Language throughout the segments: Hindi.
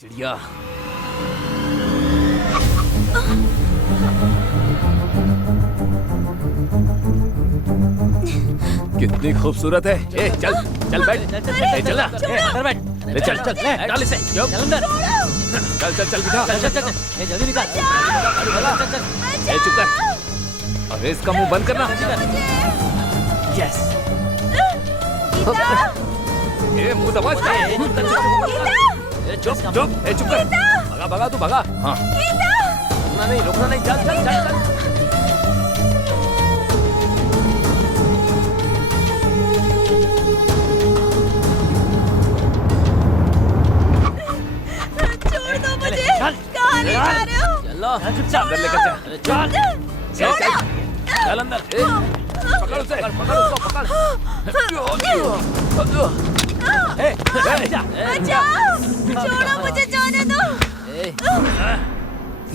चिड़िया कितनी खूबसूरत है। ए, चल चल बैठ, चल ना, अंदर बैठ, ले चल चल, डाल इसे, चल अंदर, चल चल चल बिठा, चल चल चल, जल्दी निकाल, चल चल, ए चुप कर, अरे इसका मुंह बंद करना। यस, ए मुंह दबा इसका, चुप चुप, ए चुप कर, भगा भगा तू भगा। हाँ, रोकना नहीं, चल चल चल चल। कहाँ ले जा रहे हो? चलो, अंदर लेकर चल, चल चल अंदर, पकड़ उसे, पकड़ उसको, पकड़। छोड़ो मुझे, जाने दो।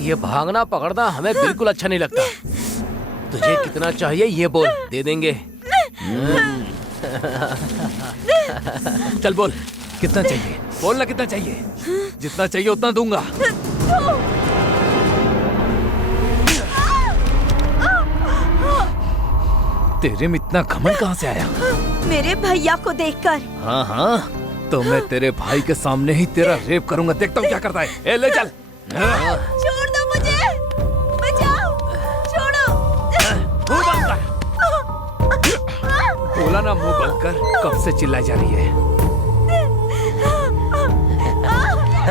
ये भागना पकड़ना हमें बिल्कुल अच्छा नहीं लगता। तुझे कितना चाहिए ये बोल, दे देंगे। चल बोल, कितना चाहिए? बोलना कितना चाहिए? जितना चाहिए उतना दूंगा। तेरे में इतना घमंड कहाँ से आया? मेरे भैया को देखकर। हाँ हाँ, तो मैं तेरे भाई के सामने ही तेरा रेप करूंगा, देखता हूँ क्या करता है। ए, ले चल। छोड़ दो मुझे, बचाओ, छोड़ो। मुंह बंद कर। बोला ना मुंह बंद कर, कब से चिल्लाई जा रही है।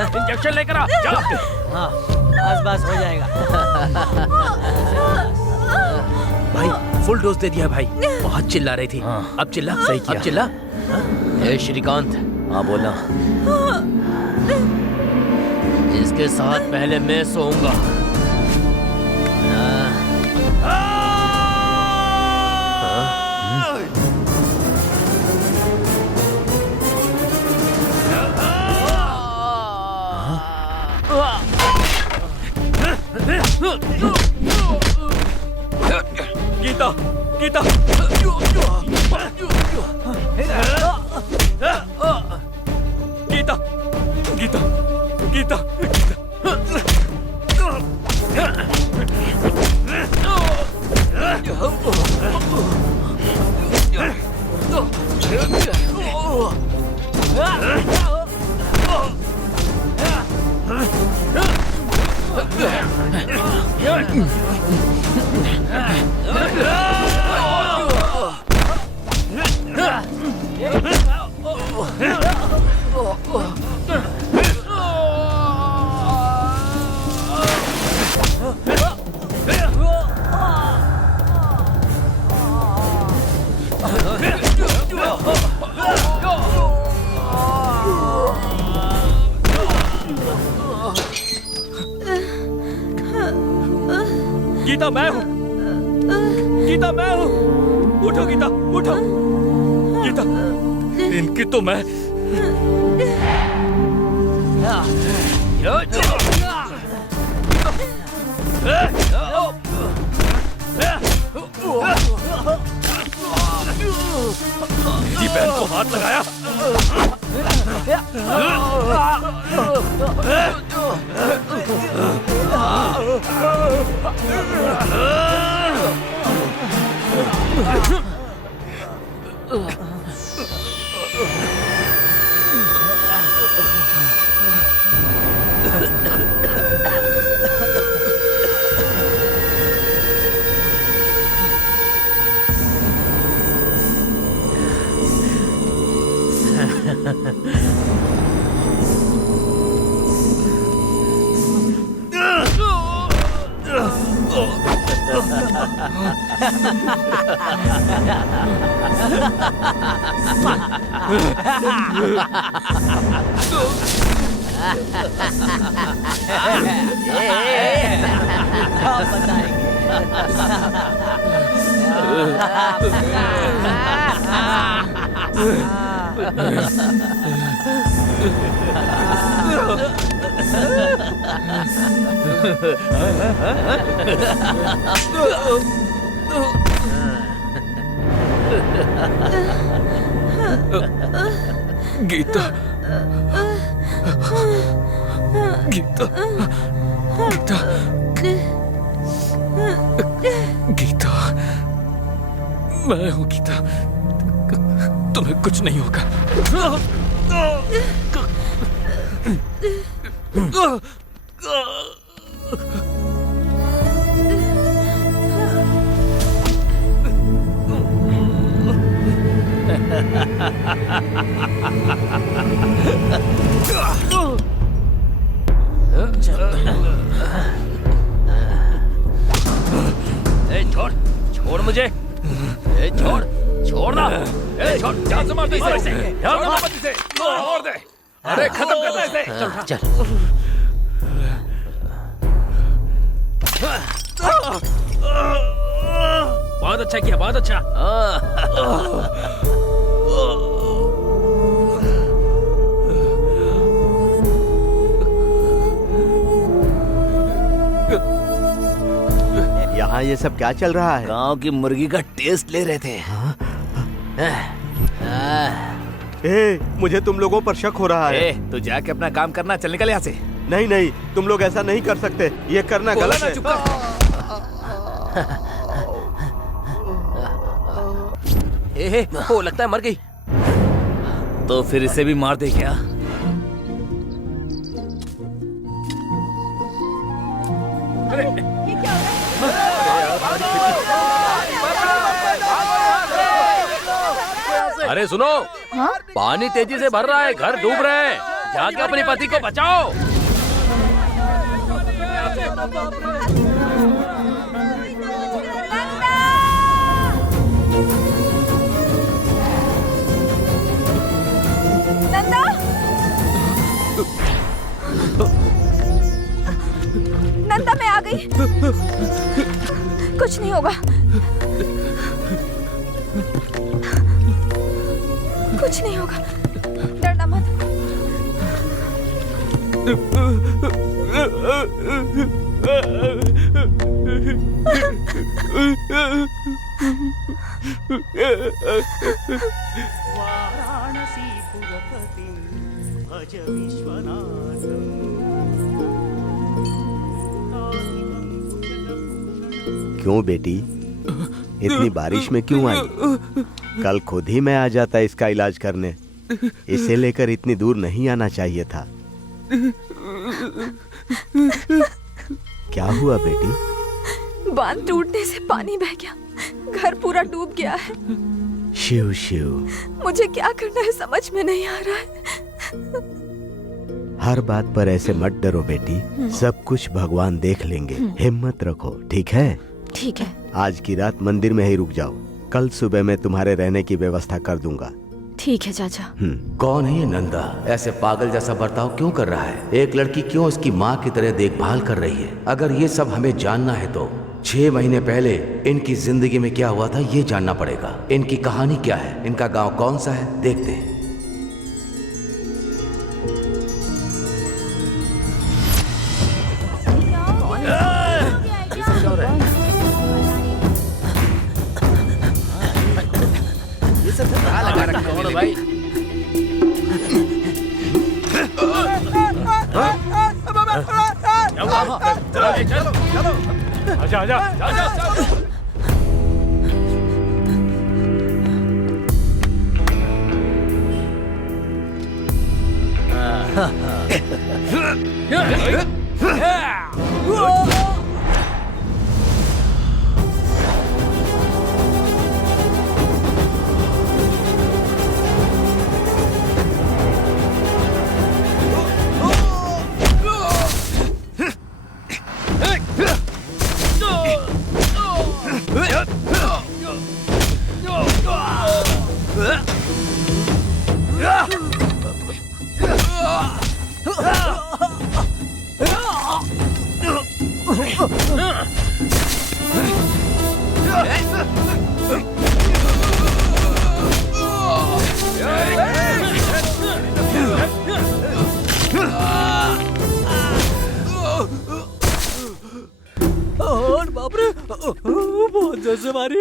इंजेक्शन लेकर आ, जा। हाँ, बस हो जाएगा। भाई फुल डोज दे दिया भाई, बहुत चिल्ला रही थी। हाँ। अब चिल्ला, सही किया। अब चिल्ला। ए श्रीकांत, हाँ बोला। इसके साथ पहले मैं सोऊंगा। गीता, गीता, गीता, गीता, गीता, गीता मैं हूँ, गीता मैं हूँ, उठो गीता, उठो गीता, इनकी तो मैं। मेरी बहन को हाथ लगाया। गीता गीता, गीता, गीता, मैं हूँ गीता, तुम्हें कुछ नहीं होगा। ए, छोड़ छोड़ मुझे। ए, छोड़ छोड़ ना। ए, छोड़, जान से मार दे इसे। जान से मार दे इसे। मार दे। अरे खत्म कर दे इसे। चल बहुत अच्छा किया, बहुत अच्छा। यहाँ ये सब क्या चल रहा है? गांव की मुर्गी का टेस्ट ले रहे थे। ए, मुझे तुम लोगों पर शक हो रहा है। ए, तू जाके अपना काम करना, चल निकल यहाँ से। नहीं नहीं, तुम लोग ऐसा नहीं कर सकते, ये करना बोला गलत ना, है। चुप कर। ए, ओ लगता है मर गई। तो फिर इसे भी मार दे क्या? ये क्या हो रहा है? अरे सुनो, पानी तेजी से भर रहा है, घर डूब रहे हैं। जाके अपने पति को बचाओ। नंदा, नंदा मैं आ गई। कुछ नहीं होगा, कुछ नहीं होगा, डरना मत। भज विश्वनाथं। क्यों बेटी, इतनी बारिश में क्यों आई? कल खुद ही मैं आ जाता इसका इलाज करने। इसे लेकर इतनी दूर नहीं आना चाहिए था। क्या हुआ बेटी? बांध टूटने से पानी बह गया, घर पूरा डूब गया है। शिव शिव, मुझे क्या करना है समझ में नहीं आ रहा है। हर बात पर ऐसे मत डरो बेटी, सब कुछ भगवान देख लेंगे। हिम्मत रखो, ठीक है? ठीक है। आज की रात मंदिर में ही रुक जाओ, कल सुबह मैं तुम्हारे रहने की व्यवस्था कर दूंगा। ठीक है चाचा। कौन है ये नंदा? ऐसे पागल जैसा बर्ताव क्यों कर रहा है? एक लड़की क्यों उसकी माँ की तरह देखभाल कर रही है? अगर ये सब हमें जानना है तो 6 महीने पहले इनकी जिंदगी में क्या हुआ था ये जानना पड़ेगा। इनकी कहानी क्या है, इनका गांव कौन सा है, देखते हैं। ये सब क्या लगा रखा है भाई? चलो, आजा आजा आजा। बाप रे, बहुत जोर से मारी।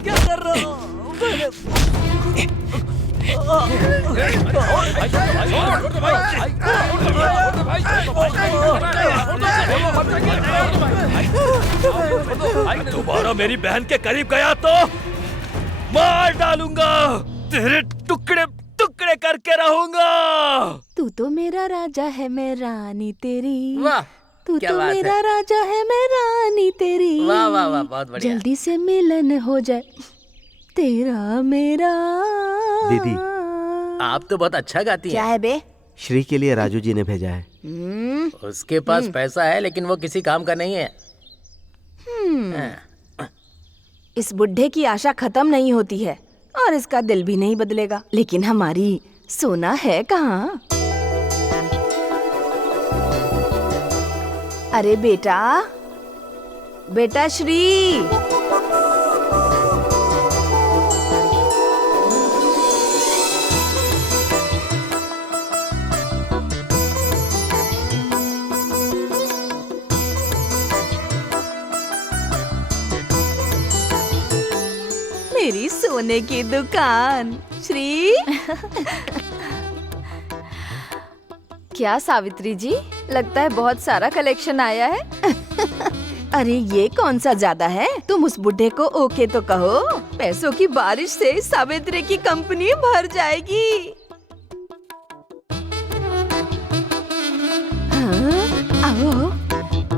क्या कर रहा हो? दोबारा मेरी बहन के करीब गया तो मार डालूंगा, तेरे टुकड़े टुकड़े करके रहूंगा। तू तो मेरा राजा है, मैं रानी तेरी। वाह, तू क्या तो बात है। मेरा राजा है, मैं रानी तेरी। वाह वाह वाह, बहुत बढ़िया। जल्दी से मिलन हो जाए तेरा मेरा। दीदी, आप तो बहुत अच्छा गाती क्या हैं। है बे? श्री के लिए राजू जी ने भेजा है। उसके पास पैसा है लेकिन वो किसी काम का नहीं है। इस बुढ़े की आशा खत्म नहीं होती है और इसका दिल भी नहीं बदलेगा। लेकिन हमारी सोना है कहाँ? अरे बेटा, बेटा श्री। मेरी सोने की दुकान श्री। क्या सावित्री जी, लगता है बहुत सारा कलेक्शन आया है। अरे ये कौन सा ज्यादा है? तुम उस बुढ़े को ओके तो कहो। पैसों की बारिश से सावित्री की कंपनी भर जाएगी। हाँ, आओ।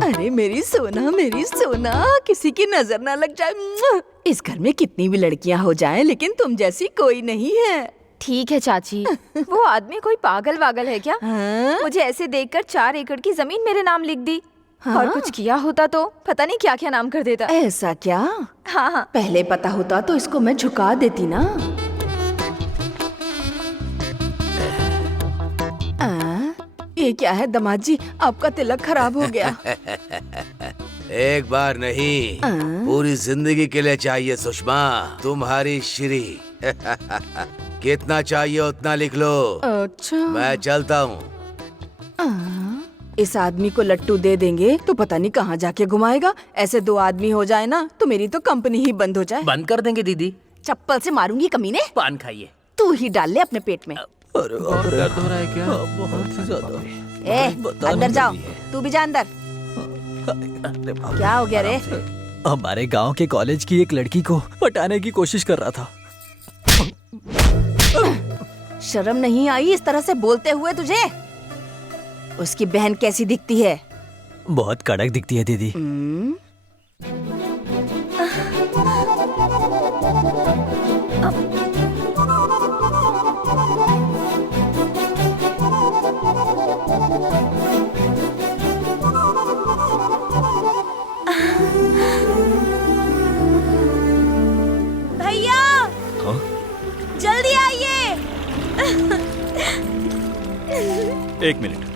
अरे मेरी सोना, किसी की नजर ना लग जाए। इस घर में कितनी भी लड़कियां हो जाएं, लेकिन तुम जैसी कोई नहीं है। ठीक है चाची। वो आदमी कोई पागल वागल है क्या? हाँ? मुझे ऐसे देखकर 4 एकड़ की जमीन मेरे नाम लिख दी। हाँ? और कुछ किया होता तो पता नहीं क्या क्या नाम कर देता। ऐसा क्या? हाँ हाँ। पहले पता होता तो इसको मैं झुका देती ना। ये क्या है दामाद जी, आपका तिलक खराब हो गया। एक बार नहीं, पूरी जिंदगी के लिए चाहिए सुषमा, तुम्हारी श्री। कितना चाहिए उतना लिख लो। अच्छा, मैं चलता हूँ। इस आदमी को लट्टू दे देंगे तो पता नहीं कहाँ जाके घुमाएगा। ऐसे 2 आदमी हो जाए ना तो मेरी तो कंपनी ही बंद हो जाए। बंद कर देंगे दीदी। चप्पल से मारूंगी कमीने। पान खाइए। तू ही डाल ले अपने पेट में। अरे दर्द हो रहा है क्या? बहुत ही ज्यादा। अंदर जाओ, तू भी जा अंदर। क्या हो गया रे? हमारे गांव के कॉलेज की एक लड़की को पटाने की कोशिश कर रहा था। शर्म नहीं आई इस तरह से बोलते हुए तुझे? उसकी बहन कैसी दिखती है? बहुत कड़क दिखती है दीदी। भैया, जल्दी आइए। 1 मिनट।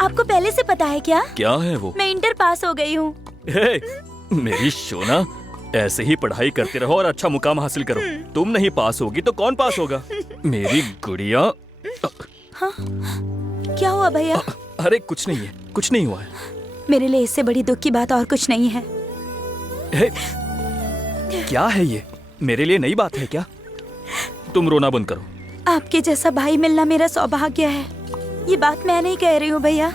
आपको पहले से पता है क्या? क्या है वो? मैं इंटर पास हो गई हूँ। हे, मेरी सोना, ऐसे ही पढ़ाई करते रहो और अच्छा मुकाम हासिल करो। तुम नहीं पास होगी तो कौन पास होगा? मेरी गुड़िया। हाँ? क्या हुआ भैया? अरे कुछ नहीं है, कुछ नहीं हुआ है। मेरे लिए इससे बड़ी दुख की बात और कुछ नहीं है। हे, क्या है ये? मेरे लिए नई बात है क्या? तुम रोना बंद करो। आपके जैसा भाई मिलना मेरा सौभाग्य है। ये बात मैं नहीं कह रही हूँ भैया,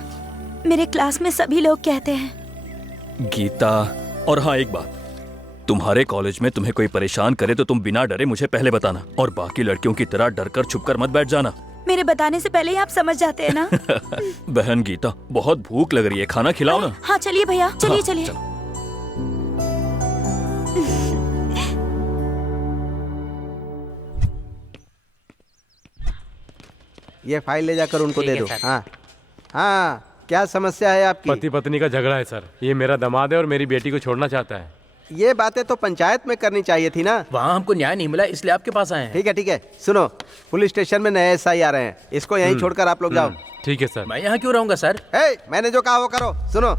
मेरे क्लास में सभी लोग कहते हैं। गीता, और हाँ एक बात, तुम्हारे कॉलेज में तुम्हें कोई परेशान करे तो तुम बिना डरे मुझे पहले बताना, और बाकी लड़कियों की तरह डरकर छुपकर मत बैठ जाना। मेरे बताने से पहले ही आप समझ जाते हैं ना। बहन गीता, बहुत भूख लग रही है, खाना खिलाओ ना। हाँ चलिए भैया, चलिए हाँ, चलिए। चलो। ये फाइल ले जाकर उनको ठीक दे है दो। सर। हाँ हाँ, क्या समस्या है आपकी? पति पत्नी का झगड़ा है सर। ये मेरा दामाद है और मेरी बेटी को छोड़ना चाहता है। ये बातें तो पंचायत में करनी चाहिए थी ना। वहाँ हमको न्याय नहीं मिला इसलिए आपके पास आए हैं। ठीक है, सुनो, पुलिस स्टेशन में नए एसआई आ रहे हैं, इसको यहीं छोड़कर आप लोग जाओ। ठीक है सर। मैं यहाँ क्यों रहूँगा सर? मैंने जो कहा वो करो। सुनो,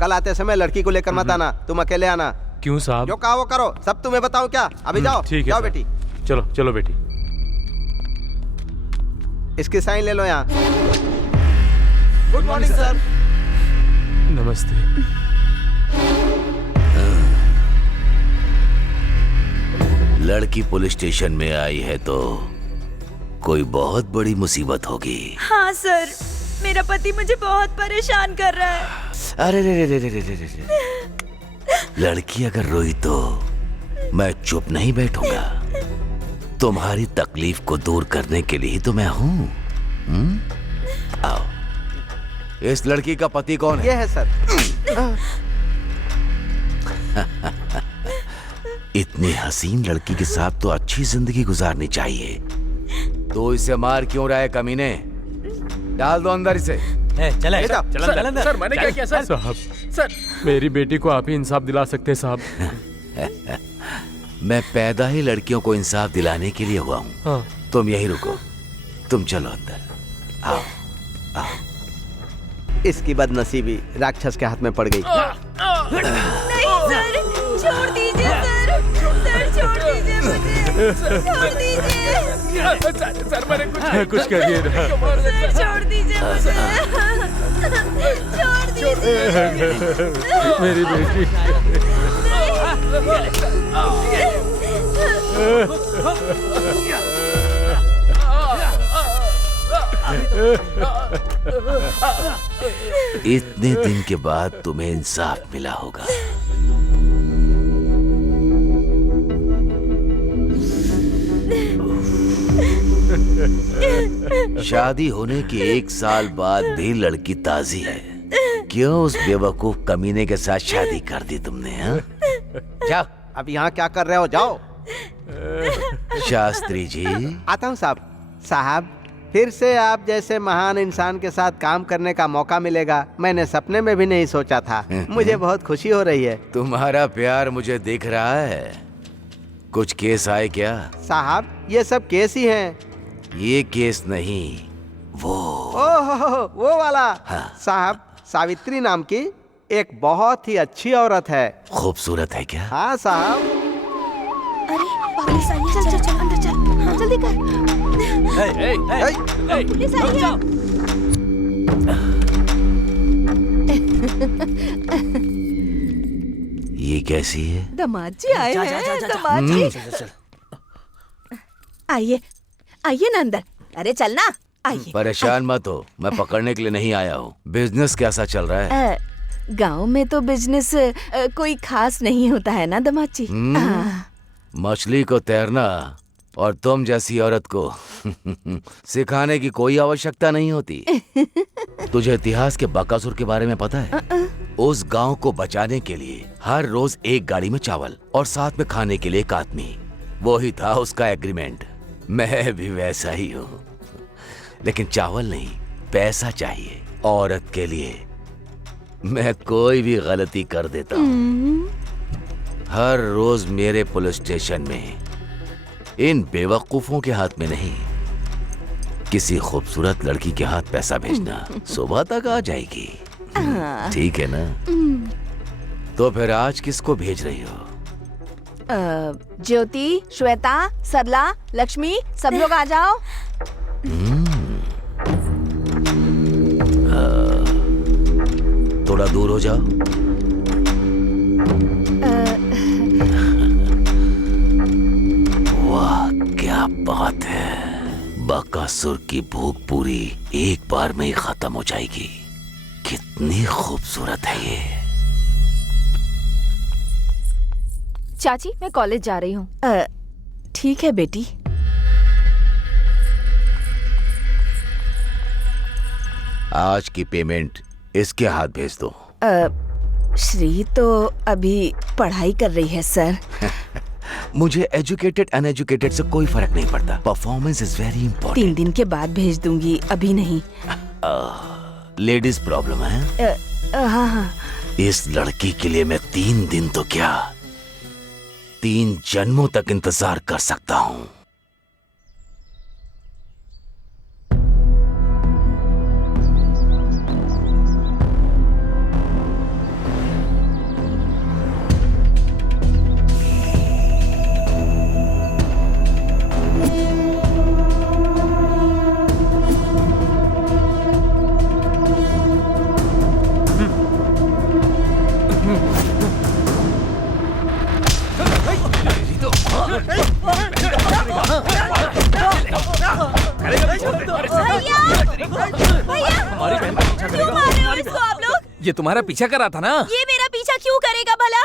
कल आते समय लड़की को लेकर मत आना, तुम अकेले आना। क्यों साहब? जो कहा वो करो, सब तुम्हें बताऊं क्या? अभी जाओ। ठीक है जाओ सर। बेटी। चलो चलो बेटी। इसकी साइन ले लो यहाँ। Good morning sir. नमस्ते। लड़की पुलिस स्टेशन में आई है तो कोई बहुत बड़ी मुसीबत होगी। हाँ सर, मेरा पति मुझे बहुत परेशान कर रहा है। अरे रे रे रे रे रे रे रे। लड़की अगर रोई तो मैं चुप नहीं बैठूंगा। तुम्हारी तकलीफ को दूर करने के लिए ही तो मैं हूँ। आओ। इस लड़की का पति कौन है? ये है सर। इतनी हसीन लड़की के साथ तो अच्छी जिंदगी गुजारनी चाहिए। तो इसे मार क्यों रहा है कमीने? डाल दो अंदर इसे। चले सर मैंने क्या किया सर? साहब, सर मेरी बेटी को आप ही इंसाफ दिला सकते हैं साहब। मैं पैदा ही लड़कियों को इंसाफ दिलाने के लिए हुआ हूँ। हाँ। तुम यहीं रुको, तुम चलो अंदर। आओ आओ। इसकी बदनसीबी राक्षस के हाथ में पड़ गई। नहीं सर, छोड़ दीजिए सर, सर छोड़ दीजिए मुझे, छोड़ दीजिए सर मैंने कुछ करिए ना। सर, छोड़ दीजिए मुझे, छोड़ दीजिए मेरी बेटी। इतने दिन के बाद तुम्हें इंसाफ मिला होगा। शादी होने के 1 साल बाद भी लड़की ताजी है। क्यों उस बेवकूफ कमीने के साथ शादी कर दी तुमने? हाँ? जाओ, अब यहाँ क्या कर रहे हो? जाओ। शास्त्री जी। आता हूँ साहब। साहब, फिर से आप जैसे महान इंसान के साथ काम करने का मौका मिलेगा, मैंने सपने में भी नहीं सोचा था। मुझे बहुत खुशी हो रही है। तुम्हारा प्यार मुझे दिख रहा है। कुछ केस आए क्या? साहब, ये सब केस ही हैं। ये केस नहीं, वो। ओह, वो वाला। हाँ। साहब, सावित्री नाम की एक बहुत ही अच्छी औरत है। खूबसूरत है क्या? हाँ साहब। अरे पुलिस आई है, चल चल चल अंदर चल, हाँ जल्दी कर। पुलिस आई है। ये कैसी है? दामाद जी आए हैं, दामाद जी। आइए आइए ना अंदर। अरे चलना, आइए। परेशान मत हो, मैं पकड़ने के लिए नहीं आया हूँ। बिजनेस कैसा चल रहा है? गांव में तो बिजनेस कोई खास नहीं होता है ना दामाद जी। मछली को तैरना और तुम जैसी औरत को सिखाने की कोई आवश्यकता नहीं होती। तुझे इतिहास के बकासुर के बारे में पता है? उस गांव को बचाने के लिए हर रोज एक गाड़ी में चावल और साथ में खाने के लिए एक आदमी। वो ही था उसका एग्रीमेंट। मैं भी वैसा ही हूँ, लेकिन चावल नहीं, पैसा चाहिए। औरत के लिए मैं कोई भी गलती कर देता हूँ। हर रोज मेरे पुलिस स्टेशन में इन बेवकूफों के हाथ में नहीं, किसी खूबसूरत लड़की के हाथ पैसा भेजना सुबह तक आ जाएगी। ठीक है ना? तो फिर आज किसको भेज रही हो? ज्योति, श्वेता, सरला, लक्ष्मी, सब लोग आ जाओ। थोड़ा दूर हो जाओ। वाह क्या बात है! बकासुर की भूख पूरी एक बार में ही खत्म हो जाएगी। कितनी खूबसूरत है ये। चाची, मैं कॉलेज जा रही हूँ। ठीक है बेटी। आज की पेमेंट इसके हाथ भेज दो। श्री तो अभी पढ़ाई कर रही है सर। मुझे एजुकेटेड अनएजुकेटेड से कोई फर्क नहीं पड़ता। Performance is very important. 3 दिन के बाद भेज दूंगी, अभी नहीं। लेडीज प्रॉब्लम है? हाँ हाँ। इस लड़की के लिए मैं 3 दिन तो क्या 3 जन्मों तक इंतजार कर सकता हूँ। करेगा भी, छोड़ दे। हमारी बहन का पीछा क्यों मार रहे हो इसको आप लोग? ये तुम्हारा पीछा कर रहा था ना। ये मेरा पीछा क्यों करेगा भला?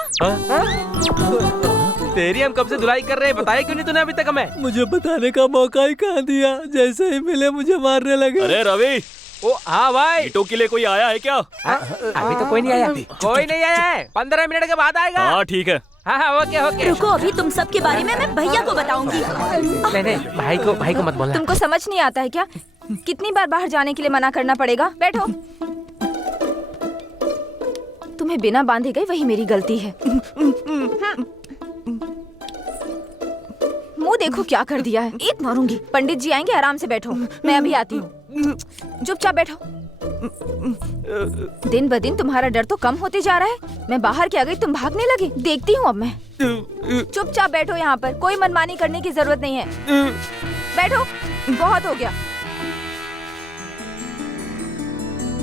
तेरी हम कब से धुलाई कर रहे हैं, बताया क्यों नहीं तूने अभी तक हमें? मुझे बताने का मौका ही कहाँ दिया, जैसे ही मिले मुझे मारने लगे। अरे रवि, ओ हाँ भाई, ईटों के लिए कोई आया है क्या? अभी तो कोई नहीं आया, कोई नहीं आया है, 15 मिनट के बाद आएगा। हाँ ठीक है। हाँ ओके ओके। रुको, अभी तुम सब के बारे में मैं भैया को बताऊंगी। नहीं भाई को मत बोलना। तुमको समझ नहीं आता है क्या? कितनी बार बाहर जाने के लिए मना करना पड़ेगा? बैठो। तुम्हें बिना बांधे गई वही मेरी गलती है। मुंह देखो क्या कर दिया है, एक मारूंगी। पंडित जी आएंगे, आराम से बैठो, मैं अभी आती हूँ। चुपचाप बैठो। दिन ब दिन तुम्हारा डर तो कम होते जा रहा है। मैं बाहर क्या गई, तुम भागने लगे। देखती हूँ अब मैं। चुपचाप बैठो यहाँ पर, कोई मनमानी करने की जरूरत नहीं है। बैठो, बहुत हो गया।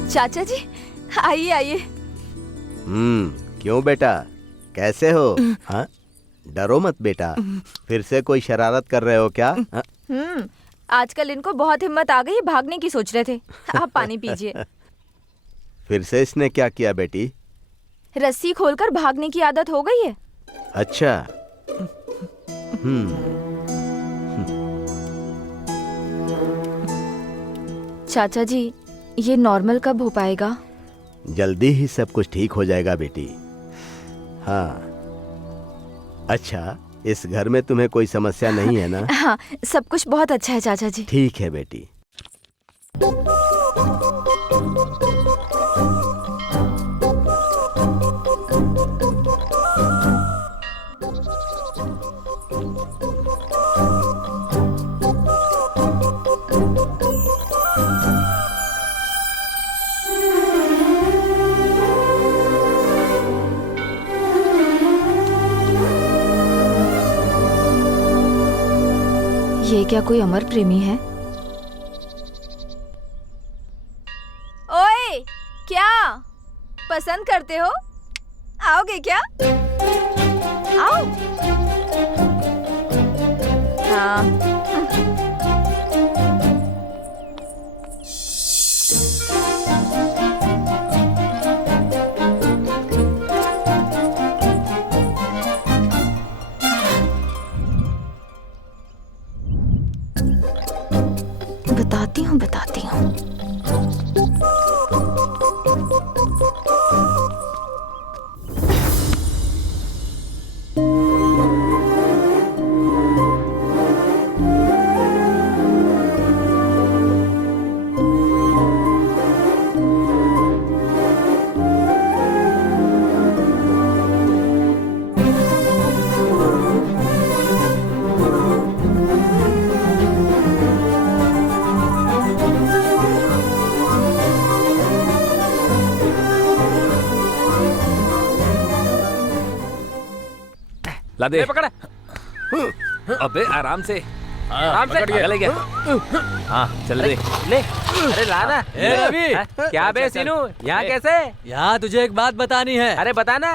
चाचा जी आइए आइए। क्यों बेटा, कैसे हो? हाँ, डरो मत बेटा। फिर से कोई शरारत कर रहे हो क्या? आजकल इनको बहुत हिम्मत आ गई, भागने की सोच रहे थे। आप पानी पीजिए। फिर से इसने क्या किया बेटी? रस्सी खोलकर भागने की आदत हो गई है। अच्छा। चाचा जी, ये नॉर्मल कब हो पाएगा? जल्दी ही सब कुछ ठीक हो जाएगा बेटी। हाँ। अच्छा, इस घर में तुम्हें कोई समस्या नहीं है ना? हाँ, सब कुछ बहुत अच्छा है चाचा जी। ठीक है बेटी। ये क्या कोई अमर प्रेमी है? ओए, क्या पसंद करते हो? आओगे क्या? आओ। हाँ। बताती हूँ। ला दे। पकड़ा। अबे आराम से, आराम से ले गया। हाँ चल दे। ले। अरे लाना। रवि, क्या बे सीनू, यहाँ कैसे? यहाँ तुझे एक बात बतानी है। अरे बताना।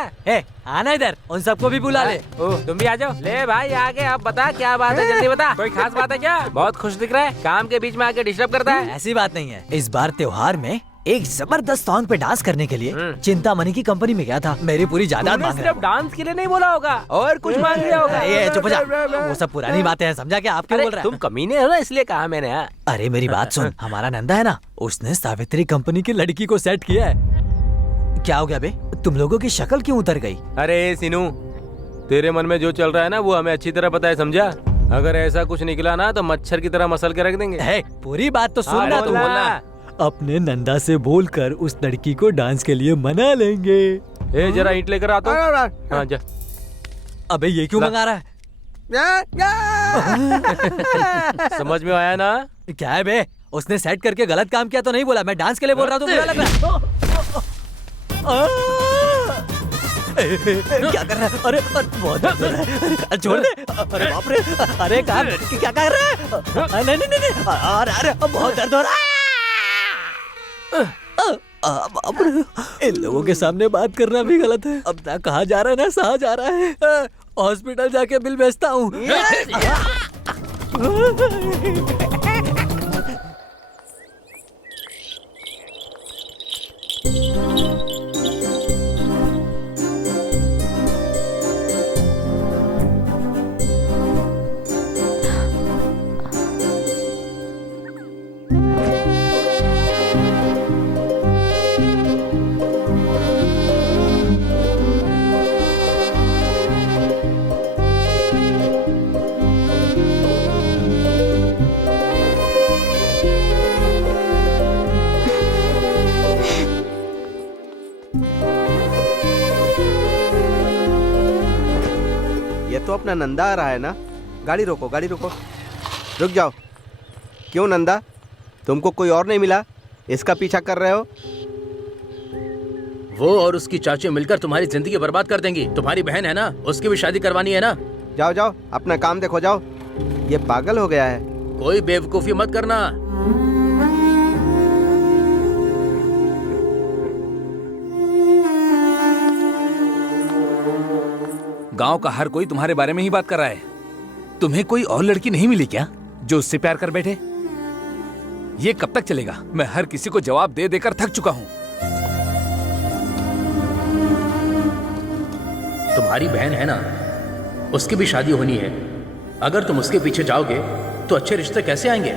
आना इधर, उन सबको भी बुला ले। तुम भी आ जाओ। ले भाई आगे, अब बता क्या बात है, जल्दी बता। कोई खास बात है क्या? बहुत खुश दिख रहा है, काम के बीच में आके डिस्टर्ब करता है। ऐसी बात नहीं है। इस बार त्योहार में एक जबरदस्त सॉन्ग पे डांस करने के लिए चिंतामणि की कंपनी में गया था। मेरी पूरी जायदाद मांग रहा सिर्फ डांस के लिए नहीं बोला होगा, और कुछ मांग लिया होगा। है। चुप हो जा, वो सब पुरानी बातें हैं, समझा क्या? आप क्यों बोल रहे तुम कमीने हो ना, इसलिए कहा मैंने। अरे मेरी बात सुन, हमारा नंदा है ना, उसने सावित्री कंपनी की लड़की को सेट किया है। क्या हो गया बे, तुम लोगों की शक्ल क्यों उतर गई? अरे सीनू, तेरे मन में जो चल रहा है ना, वो हमें अच्छी तरह पता है, समझा? अगर ऐसा कुछ निकला ना तो मच्छर की तरह मसल के रख देंगे। पूरी बात तो सुनना। तुम बोलना अपने नंदा से बोलकर उस लड़की को डांस के लिए मना लेंगे। जरा ईंट लेकर आता हूँ। हाँ जा। अबे ये क्यों मंगा रहा है? समझ में आया ना? क्या है बे, उसने सेट करके गलत काम किया तो नहीं बोला, मैं डांस के लिए बोल रहा हूँ तो बुरा लग रहा क्या कर रहा है? अरे बहुत दर्द हो रहा है, छोड़ दे। अरे बाप रे, अरे क्या कर रहा है? नहीं, अरे बहुत दर्द हो रहा है। इन लोगों के सामने बात करना भी गलत है। अब ना कहा जा रहा है ना सहा जा रहा है। हॉस्पिटल जाके बिल भेजता हूँ। ये तो अपना नंदा आ रहा है ना। गाड़ी रोको, गाड़ी रोको, रुक जाओ। क्यों नंदा, तुमको कोई और नहीं मिला, इसका पीछा कर रहे हो? वो और उसकी चाची मिलकर तुम्हारी जिंदगी बर्बाद कर देंगी। तुम्हारी बहन है ना, उसकी भी शादी करवानी है ना। जाओ जाओ, अपना काम देखो, जाओ। ये पागल हो गया है। कोई बेवकूफी मत करना। गांव का हर कोई तुम्हारे बारे में ही बात कर रहा है। तुम्हें कोई और लड़की नहीं मिली क्या जो उससे प्यार कर बैठे? ये कब तक चलेगा? मैं हर किसी को जवाब दे देकर थक चुका हूं। तुम्हारी बहन है ना, उसकी भी शादी होनी है। अगर तुम उसके पीछे जाओगे तो अच्छे रिश्ते कैसे आएंगे?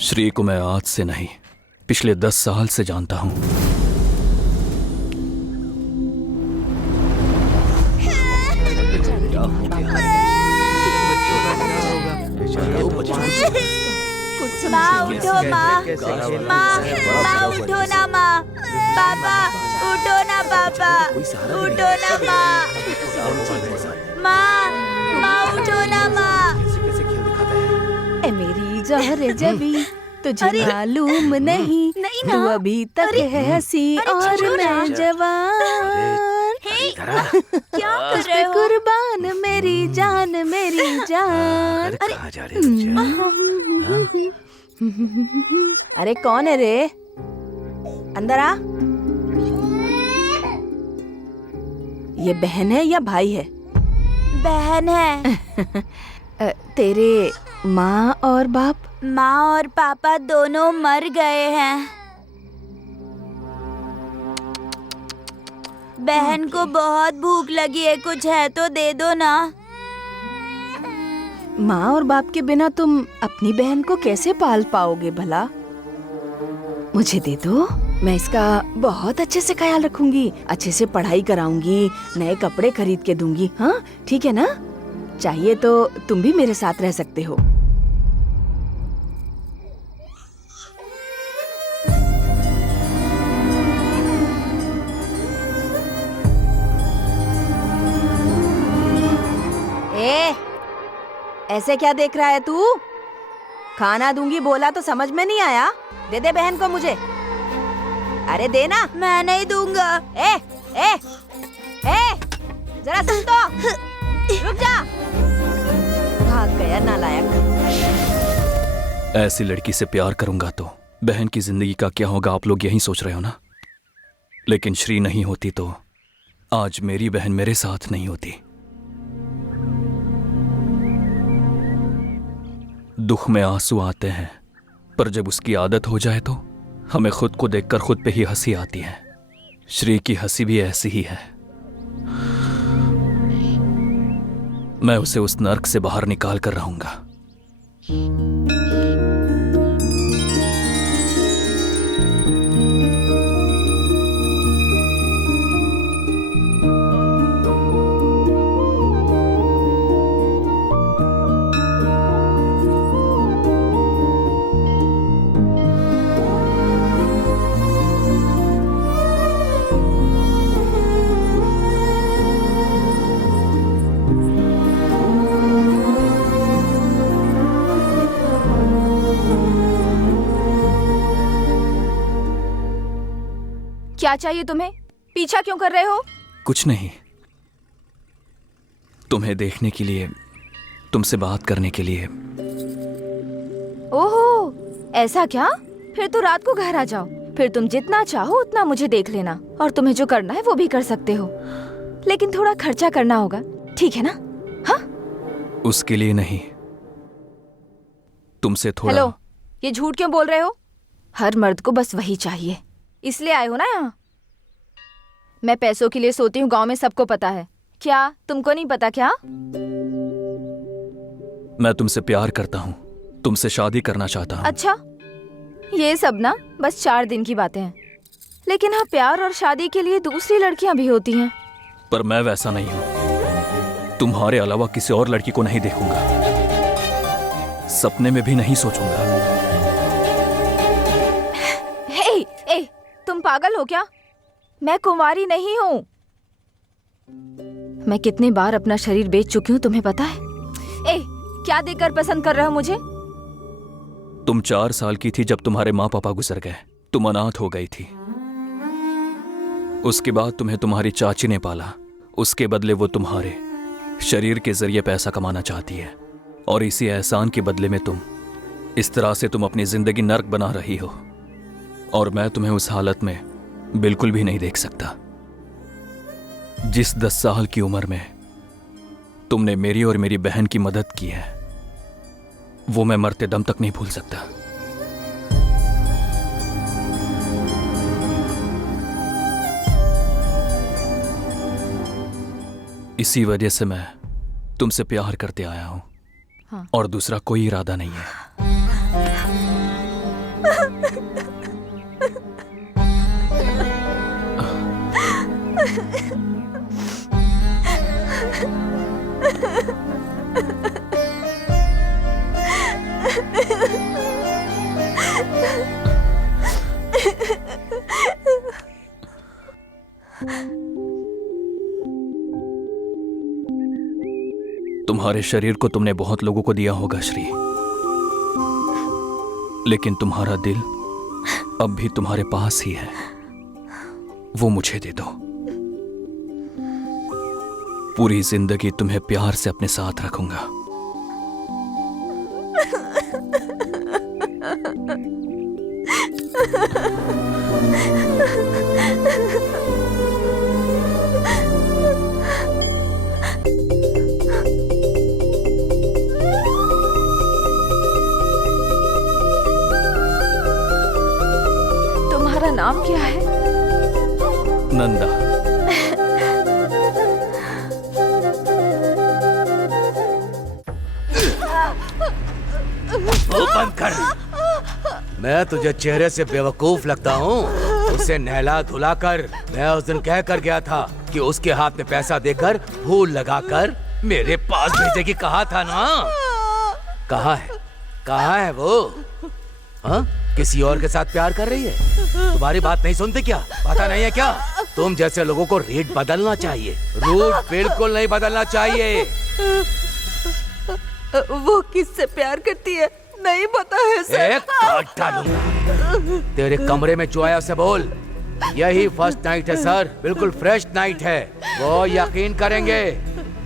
श्री को मैं आज से नहीं, पिछले 10 साल से जानता हूं। माँ उठो, माँ माँ उठो ना, माँ पापा उठो ना, पापा उठो ना, माँ उठो ना, माँ। ए मेरी जहर जबी तुझे मालूम नहीं नहीं तू ना। अभी तक है हंसी और मैं जवान। क्या कर रहे हो? कुर्बान मेरी जान, मेरी जान। अरे कौन है रे? अंदर आ। ये बहन है या भाई है? बहन है। तेरे माँ और बाप? माँ और पापा दोनों मर गए हैं। बहन को बहुत भूख लगी है, कुछ है तो दे दो ना। माँ और बाप के बिना तुम अपनी बहन को कैसे पाल पाओगे भला? मुझे दे दो, मैं इसका बहुत अच्छे से ख्याल रखूंगी, अच्छे से पढ़ाई कराऊंगी, नए कपड़े खरीद के दूंगी। हाँ ठीक है ना? चाहिए तो तुम भी मेरे साथ रह सकते हो। ऐसे क्या देख रहा है तू? खाना दूंगी बोला तो समझ में नहीं आया? दे दे बहन को मुझे। अरे दे ना। मैं नहीं दूंगा। ए, ए, ए, जरा सुन तो। रुक जा। भाग गया नालायक। ऐसी लड़की से प्यार करूंगा तो बहन की जिंदगी का क्या होगा, आप लोग यही सोच रहे हो ना? लेकिन श्री नहीं होती तो आज मेरी बहन मेरे साथ नहीं होती। दुख में आंसू आते हैं, पर जब उसकी आदत हो जाए तो हमें खुद को देखकर खुद पे ही हंसी आती है। श्री की हंसी भी ऐसी ही है। मैं उसे उस नर्क से बाहर निकाल कर रहूंगा। क्या चाहिए तुम्हें? पीछा क्यों कर रहे हो? कुछ नहीं, तुम्हें देखने के लिए, तुमसे बात करने के लिए। ओहो, ऐसा क्या? फिर तो रात को घर आ जाओ, फिर तुम जितना चाहो उतना मुझे देख लेना, और तुम्हें जो करना है वो भी कर सकते हो, लेकिन थोड़ा खर्चा करना होगा, ठीक है ना? हाँ? उसके लिए नहीं, तुमसे थोड़ा। हेलो, ये झूठ क्यों बोल रहे हो? हर मर्द को बस वही चाहिए, इसलिए आए हो ना यहाँ? मैं पैसों के लिए सोती हूँ, गांव में सबको पता है। क्या तुमको नहीं पता क्या? मैं तुमसे प्यार करता हूँ, तुमसे शादी करना चाहता हूँ। अच्छा, ये सब ना बस 4 दिन की बातें हैं, लेकिन हाँ, प्यार और शादी के लिए दूसरी लड़कियां भी होती हैं। पर मैं वैसा नहीं हूँ। तुम्हारे अलावा किसी और लड़की को नहीं देखूंगा, सपने में भी नहीं सोचूंगा। हे, तुम पागल हो क्या? मैं कुंवारी नहीं हूँ। मैं कितनी बार अपना शरीर बेच चुकी हूँ तुम्हें पता है? ए, क्या देकर पसंद कर रहे हो मुझे? तुम 4 साल की थी जब तुम्हारे माँ पापा गुजर गए। तुम अनाथ हो गई थी। उसके बाद तुम्हें तुम्हारी चाची ने पाला। उसके बदले वो तुम्हारे शरीर के जरिए पैसा कमाना चाहती है, और इसी एहसान के बदले में इस तरह से तुम अपनी जिंदगी नर्क बना रही हो। और मैं तुम्हें उस हालत में बिल्कुल भी नहीं देख सकता। जिस 10 साल की उम्र में तुमने मेरी और मेरी बहन की मदद की है, वो मैं मरते दम तक नहीं भूल सकता। इसी वजह से मैं तुमसे प्यार करते आया हूं। हाँ। और दूसरा कोई इरादा नहीं है। तुम्हारे शरीर को तुमने बहुत लोगों को दिया होगा श्री, लेकिन तुम्हारा दिल अब भी तुम्हारे पास ही है। वो मुझे दे दो। पूरी जिंदगी तुम्हें प्यार से अपने साथ रखूंगा। तुम्हारा नाम क्या है? नंदा। बंद कर। मैं तुझे चेहरे से बेवकूफ लगता हूँ? उसे नहला धुला कर मैं उस दिन कह कर गया था कि उसके हाथ में पैसा देकर फूल लगाकर मेरे पास भेजे की कहा था ना। कहाँ है? कहाँ है वो? हाँ? किसी और के साथ प्यार कर रही है? तुम्हारी बात नहीं सुनती क्या? पता नहीं है क्या? तुम जैसे लोगों को रेट बदलना चाहिए, रूट बिल्कुल नहीं बदलना चाहिए। वो किससे प्यार करती है नहीं पता है सर। एक काट डालूंगा। तेरे कमरे में जो आया उसे बोल, यही फर्स्ट नाइट है सर, बिल्कुल फ्रेश नाइट है। वो यकीन करेंगे,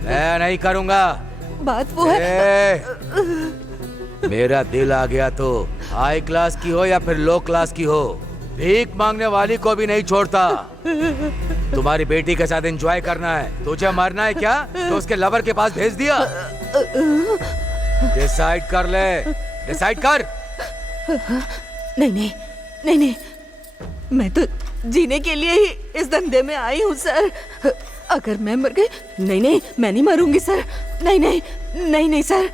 मैं नहीं करूंगा। बात वो है। मेरा दिल आ गया तो हाई क्लास की हो या फिर लो क्लास की हो, भीख मांगने वाली को भी नहीं छोड़ता। तुम्हारी बेटी के साथ एंजॉय करना है, तुझे मरना है क्या तो उसके लवर के पास भेज दिया। डिसाइड कर ले, डिसाइड कर। नहीं नहीं नहीं नहीं, मैं तो जीने के लिए ही इस धंधे में आई हूँ सर। अगर मैं मर गई, नहीं नहीं मैं नहीं मरूंगी सर। नहीं नहीं नहीं नहीं सर,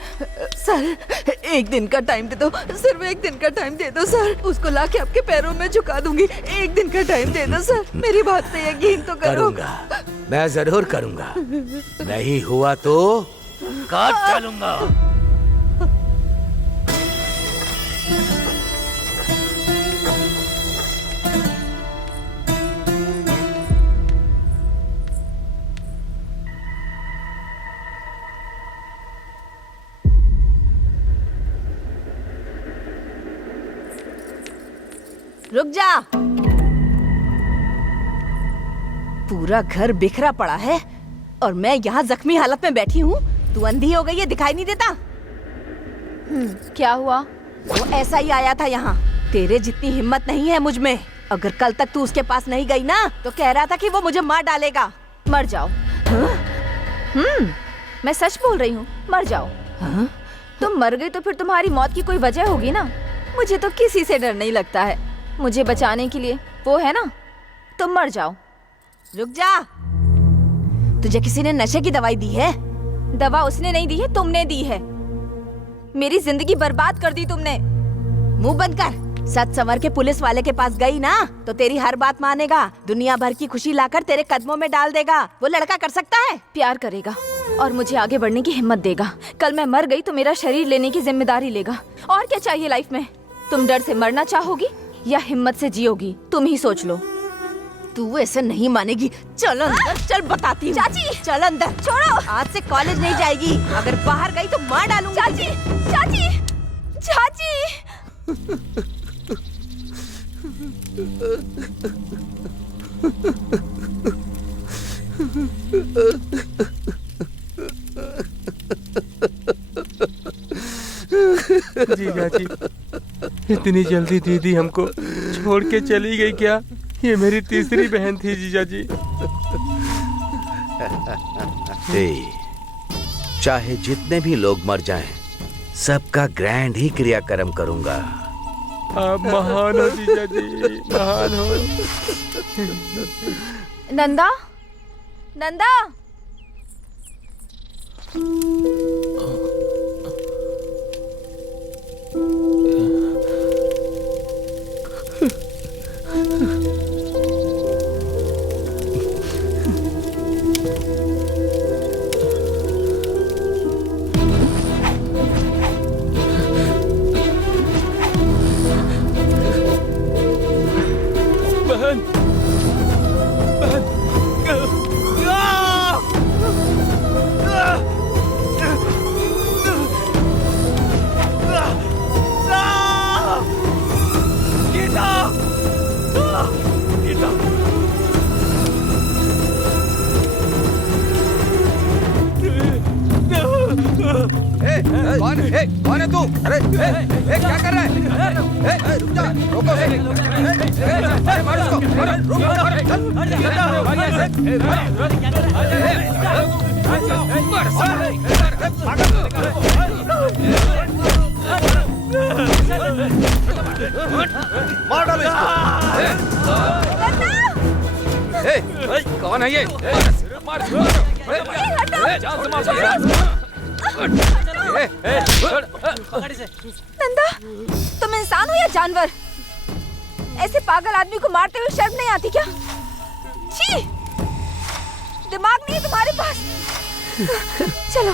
सर एक दिन का टाइम दे दो, सिर्फ एक दिन का टाइम दे दो सर। उसको लाके आपके पैरों में झुका दूंगी। एक दिन का टाइम दे दो सर, मेरी बात पे यकीन तो करो। करूंगा, मैं जरूर करूंगा। नहीं हुआ तो काट डालूंगा। रुक जा। पूरा घर बिखरा पड़ा है और मैं यहाँ जख्मी हालत में बैठी हूँ। तू अंधी हो गई है, दिखाई नहीं देता? क्या हुआ? वो ऐसा ही आया था यहाँ। तेरे जितनी हिम्मत नहीं है मुझ में। अगर कल तक तू उसके पास नहीं गई ना तो कह रहा था कि वो मुझे मार डालेगा। मर जाओ। मैं सच बोल रही हूँ, मर जाओ। तुम मर गई तो फिर तुम्हारी मौत की कोई वजह होगी ना। मुझे तो किसी से डर नहीं लगता है। मुझे बचाने के लिए वो है ना, तुम मर जाओ। रुक जा। तुझे किसी ने नशे की दवाई दी है? दवा उसने नहीं दी है, तुमने दी है। मेरी जिंदगी बर्बाद कर दी तुमने। मुंह बंद कर। सच संवर के पुलिस वाले के पास गई ना तो तेरी हर बात मानेगा, दुनिया भर की खुशी लाकर तेरे कदमों में डाल देगा। वो लड़का कर सकता है? प्यार करेगा और मुझे आगे बढ़ने की हिम्मत देगा। कल मैं मर गई तो मेरा शरीर लेने की जिम्मेदारी लेगा। और क्या चाहिए लाइफ में? तुम डर से मरना चाहोगी या हिम्मत से जियोगी, तुम ही सोच लो। तू ऐसे नहीं मानेगी। चल अंदर, चल बताती हूँ। चाची चल अंदर। छोड़ो, आज से कॉलेज नहीं जाएगी। अगर बाहर गई तो मार डालूंगी। चाची चाची चाची। जीजा जी, इतनी जल्दी दीदी हमको छोड़ के चली गई क्या? ये मेरी तीसरी बहन थी जीजा जी। चाहे जितने भी लोग मर जाएं, सबका ग्रैंड ही क्रियाक्रम करूंगा। आप महान हो जीजा जी, महान हो। नंदा, नंदा। बहन, बहन, कौन है तू? अरे क्या कर रहा है? रुक जा, रोको। मार उसको, मार डालो इसको। कौन है ये? मार, नंदा, तुम इंसान हो या जानवर? ऐसे पागल आदमी को मारते हुए शर्म नहीं आती क्या? छी! दिमाग नहीं है तुम्हारे पास। चलो।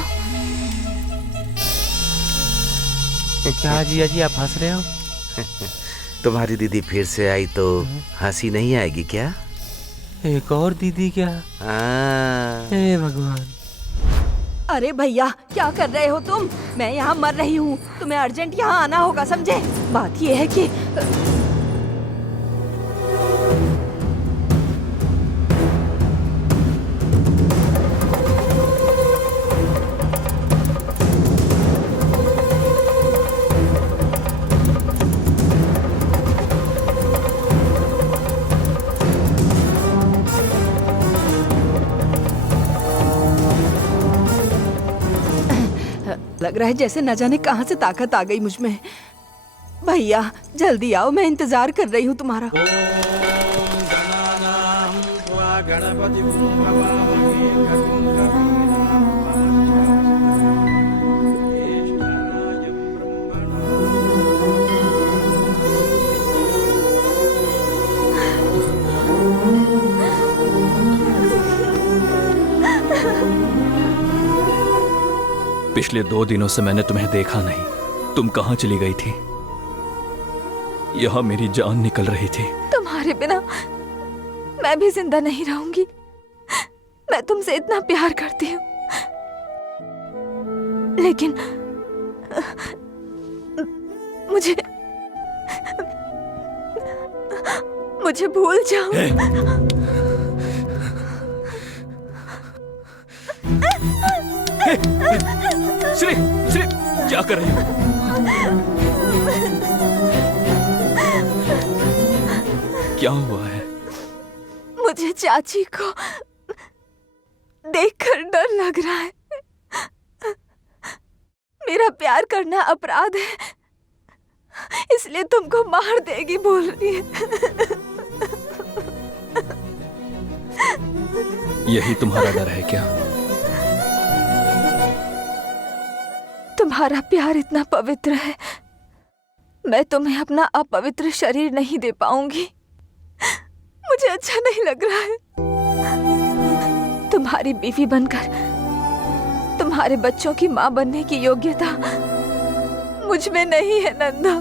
क्या जिया जी, आप हंस रहे हो? तुम्हारी दीदी फिर से आई तो हंसी नहीं आएगी क्या? एक और दीदी क्या? हे भगवान। अरे भैया, क्या कर रहे हो तुम? मैं यहाँ मर रही हूँ, तुम्हें अर्जेंट यहाँ आना होगा, समझे? बात ये है कि लग रहा है जैसे न जाने कहां से ताकत आ गई मुझ में। भैया जल्दी आओ, मैं इंतजार कर रही हूँ तुम्हारा। पिछले 2 दिनों से मैंने तुम्हें देखा नहीं। तुम कहाँ चली गई थी? यहाँ मेरी जान निकल रही थी। तुम्हारे बिना मैं भी जिंदा नहीं रहूंगी। मैं तुमसे इतना प्यार करती हूँ, लेकिन मुझे भूल जाओ। श्री, श्री, क्या कर रही हो? क्या हुआ है? मुझे चाची को देखकर डर लग रहा है। मेरा प्यार करना अपराध है, इसलिए तुमको मार देगी बोल रही है। यही तुम्हारा डर है क्या? तुम्हारा प्यार इतना पवित्र है, मैं तुम्हें अपना अपवित्र शरीर नहीं दे पाऊंगी। मुझे अच्छा नहीं लग रहा है। तुम्हारी बीवी बनकर तुम्हारे बच्चों की माँ बनने की योग्यता मुझ में नहीं है नंदा।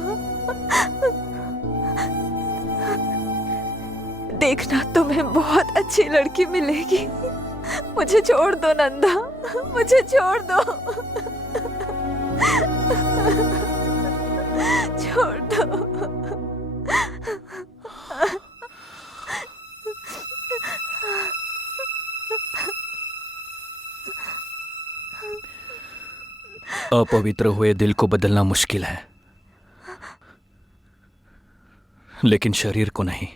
देखना तुम्हें बहुत अच्छी लड़की मिलेगी। मुझे छोड़ दो नंदा, मुझे छोड़ दो, छोड़ दो। अपवित्र हुए दिल को बदलना मुश्किल है, लेकिन शरीर को नहीं।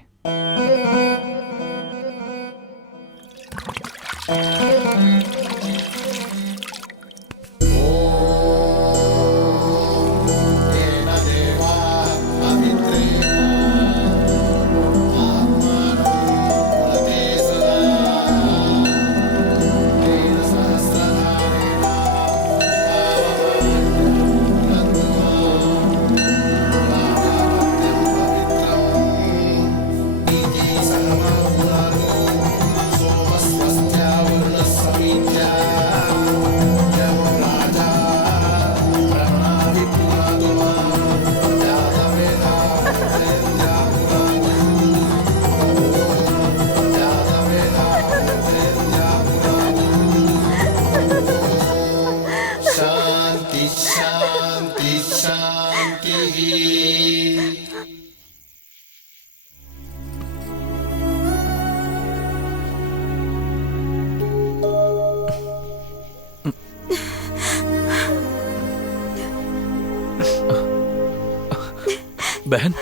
बहन,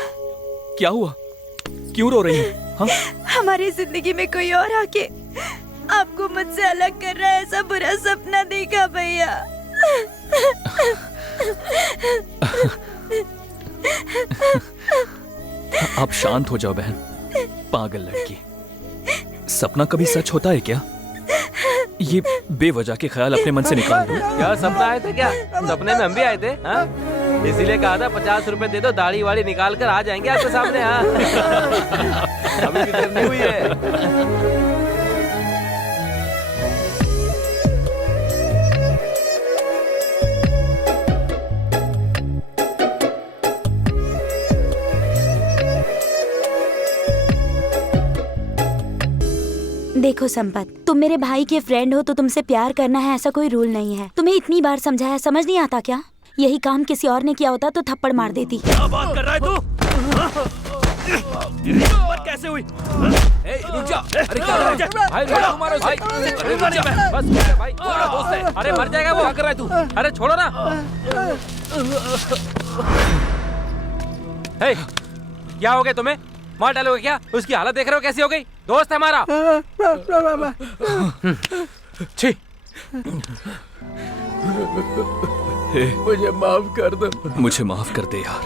क्या हुआ? क्यों रो रही है? हाँ? हमारी जिंदगी में कोई और आके आपको मुझसे अलग कर रहा है, ऐसा बुरा सपना देखा भैया। आप शांत हो जाओ बहन। पागल लड़की, सपना कभी सच होता है क्या? ये बेवजह के ख्याल अपने मन से निकाल दो। क्या सपना आए थे क्या? सपने में हम भी आए थे। हाँ, इसीलिए कहा था 50 रुपए दे दो, दाढ़ी वाड़ी निकाल कर आ जाएंगे आपके सामने। हाँ, अभी भी देर नहीं हुई है। देखो संपत, तुम मेरे भाई के फ्रेंड हो तो तुमसे प्यार करना है ऐसा कोई रूल नहीं है। तुम्हें इतनी बार समझाया, समझ नहीं आता क्या? यही काम किसी और ने किया होता तो थप्पड़ मार देती। क्या बात कर रहा है तू? कैसे हुई? रुक जा। अरे क्या कर रहा है? भाई तुम्हारा भाई, बस भाई, तुम्हारा दोस्त है। अरे मर जाएगा वो। क्या कर रहा है तू? अरे छोड़ो ना। हे, क्या हो गया तुम्हें? मार डालोगे क्या? उसकी हालत देख रहे हो कैसी हो गई? दोस्त है हमारा। छी, मुझे माफ कर दो। मुझे माफ कर दे यार।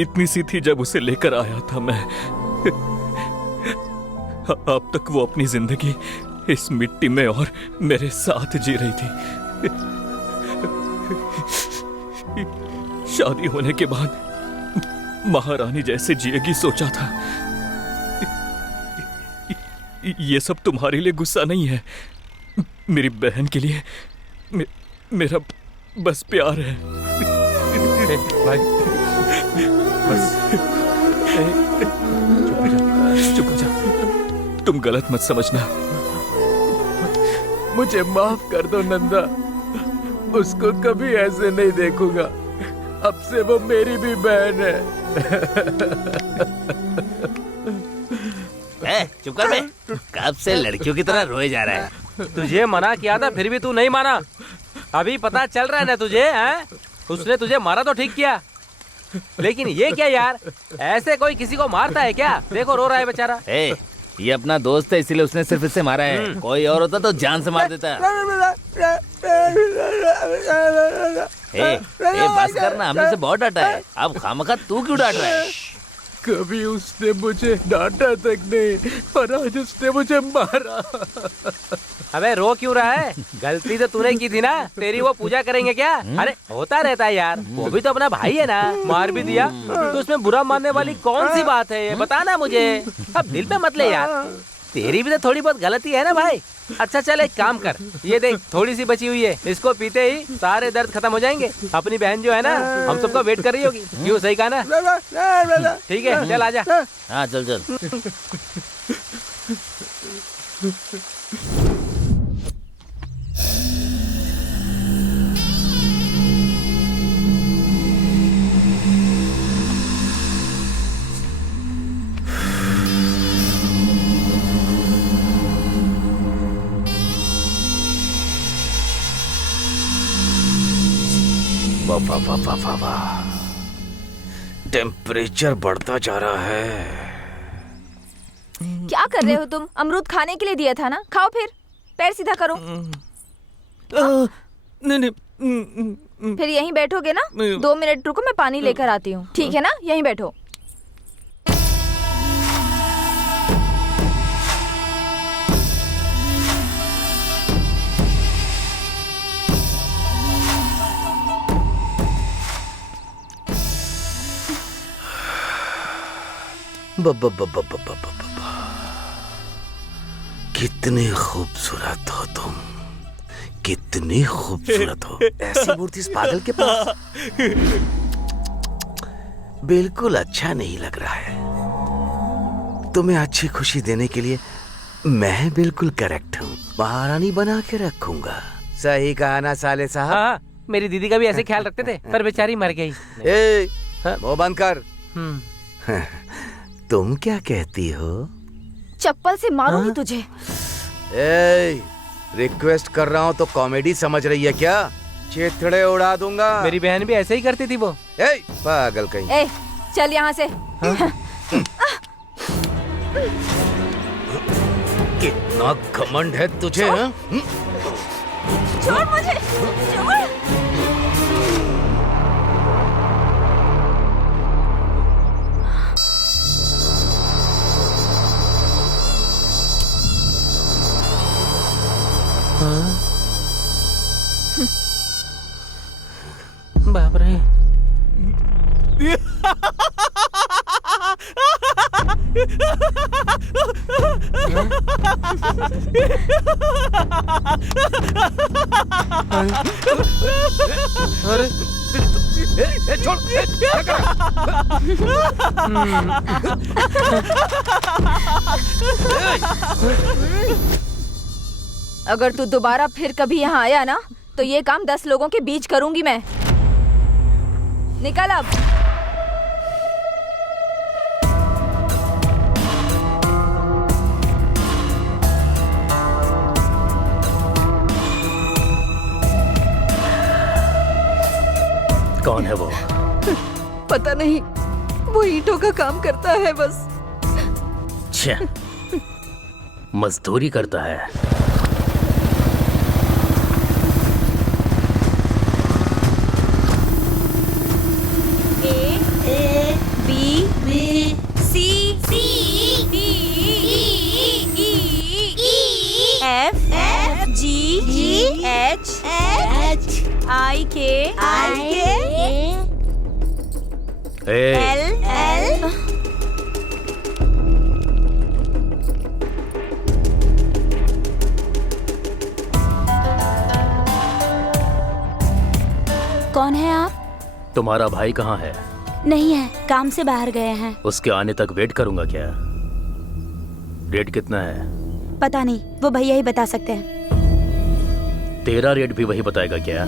इतनी सी थी जब उसे लेकर आया था मैं। अब तक वो अपनी जिंदगी इस मिट्टी में और मेरे साथ जी रही थी। शादी होने के बाद महारानी जैसे जिएगी सोचा था। ये सब तुम्हारे लिए गुस्सा नहीं है, मेरी बहन के लिए मेरा बस प्यार है। भाई बस चुप हो जा। तुम गलत मत समझना। मुझे माफ कर दो नंदा, उसको कभी ऐसे नहीं देखूंगा। अब से वो मेरी भी बहन है। चुप कर बे। कब से लड़कियों की तरह रोए जा रहा है? तुझे मना किया था फिर भी तू नहीं माना। अभी पता चल रहा है ना तुझे? हैं? उसने तुझे मारा तो ठीक किया, लेकिन ये क्या यार, ऐसे कोई किसी को मारता है क्या? देखो रो रहा है बेचारा। ये अपना दोस्त है इसीलिए उसने सिर्फ इससे मारा है। कोई और होता तो जान से मार देता। बस करना, हमने से बहुत डांटा है। अब खामखा तू क्यों डांट रहा है? कभी उसने मुझे डांटा तक नहीं, पर आज उसने मुझे मारा। अबे रो क्यों रहा है? गलती तो तूने की थी ना। तेरी वो पूजा करेंगे क्या? अरे होता रहता है यार, वो भी तो अपना भाई है ना। मार भी दिया तो उसमें बुरा मानने वाली कौन सी बात है? ये बता ना मुझे। अब दिल पे मत ले यार। तेरी भी तो थोड़ी बहुत गलती है ना भाई। अच्छा चल एक काम कर, ये देख थोड़ी सी बची हुई है, इसको पीते ही सारे दर्द खत्म हो जाएंगे। अपनी बहन जो है ना हम सबका वेट कर रही होगी। क्यों, सही कहा ना? ठीक है चल आजा। हाँ चल चल। टेम्परेचर बढ़ता जा रहा है। क्या कर रहे हो तुम? अमरूद खाने के लिए दिया था ना, खाओ फिर। पैर सीधा करो। नहीं। फिर यहीं बैठोगे ना? 2 मिनट रुको, मैं पानी लेकर आती हूँ। ठीक है ना, यहीं बैठो। कितने खूबसूरत हो तुम, कितनी खूबसूरत हो। ऐसी मूर्ति इस पागल के पास बिल्कुल अच्छा नहीं लग रहा है। तुम्हें अच्छी खुशी देने के लिए मैं बिल्कुल करेक्ट हूँ। महारानी बना के रखूंगा। सही कहा ना साले साहब? हाँ, मेरी दीदी का भी ऐसे ख्याल रखते थे, पर बेचारी मर गई। मुंह बंद कर। तुम क्या कहती हो? चप्पल से मारूंगी तुझे। रिक्वेस्ट कर रहा हूँ तो कॉमेडी समझ रही है क्या? चेथड़े उड़ा दूंगा। मेरी बहन भी ऐसे ही करती थी वो। पागल कहीं। चल यहाँ से। कितना घमंड है तुझे? छोड़ मुझे, छोड़। बाप रे। अरे छोड़, क्या कर अगर तू दोबारा फिर कभी यहाँ आया ना तो ये काम 10 लोगों के बीच करूंगी मैं। निकल अब। कौन है वो? पता नहीं, वो ईंटों का काम करता है बस। छे, मजदूरी करता है। I-K L कौन है आप? तुम्हारा भाई कहाँ है? नहीं है, काम से बाहर गए हैं। उसके आने तक वेट करूंगा क्या? रेट कितना है? पता नहीं, वो भैया ही बता सकते हैं। तेरा रेट भी वही बताएगा क्या?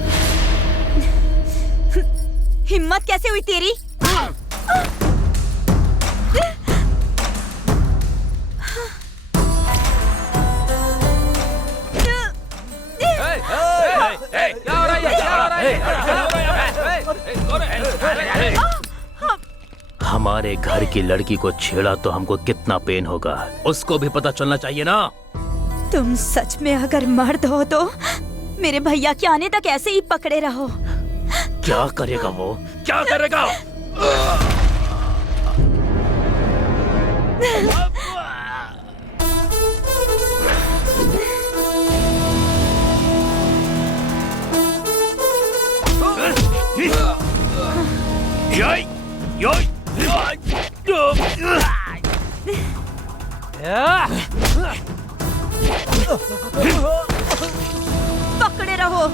हिम्मत कैसे हुई तेरी? क्या हो रहा है? क्या हो रहा है? हमारे घर की लड़की को छेड़ा तो हमको कितना पेन होगा, उसको भी पता चलना चाहिए ना। तुम सच में अगर मर्द हो तो मेरे भैया के आने तक ऐसे ही पकड़े रहो। क्या करेगा वो? क्या करेगा? पकड़े रहो।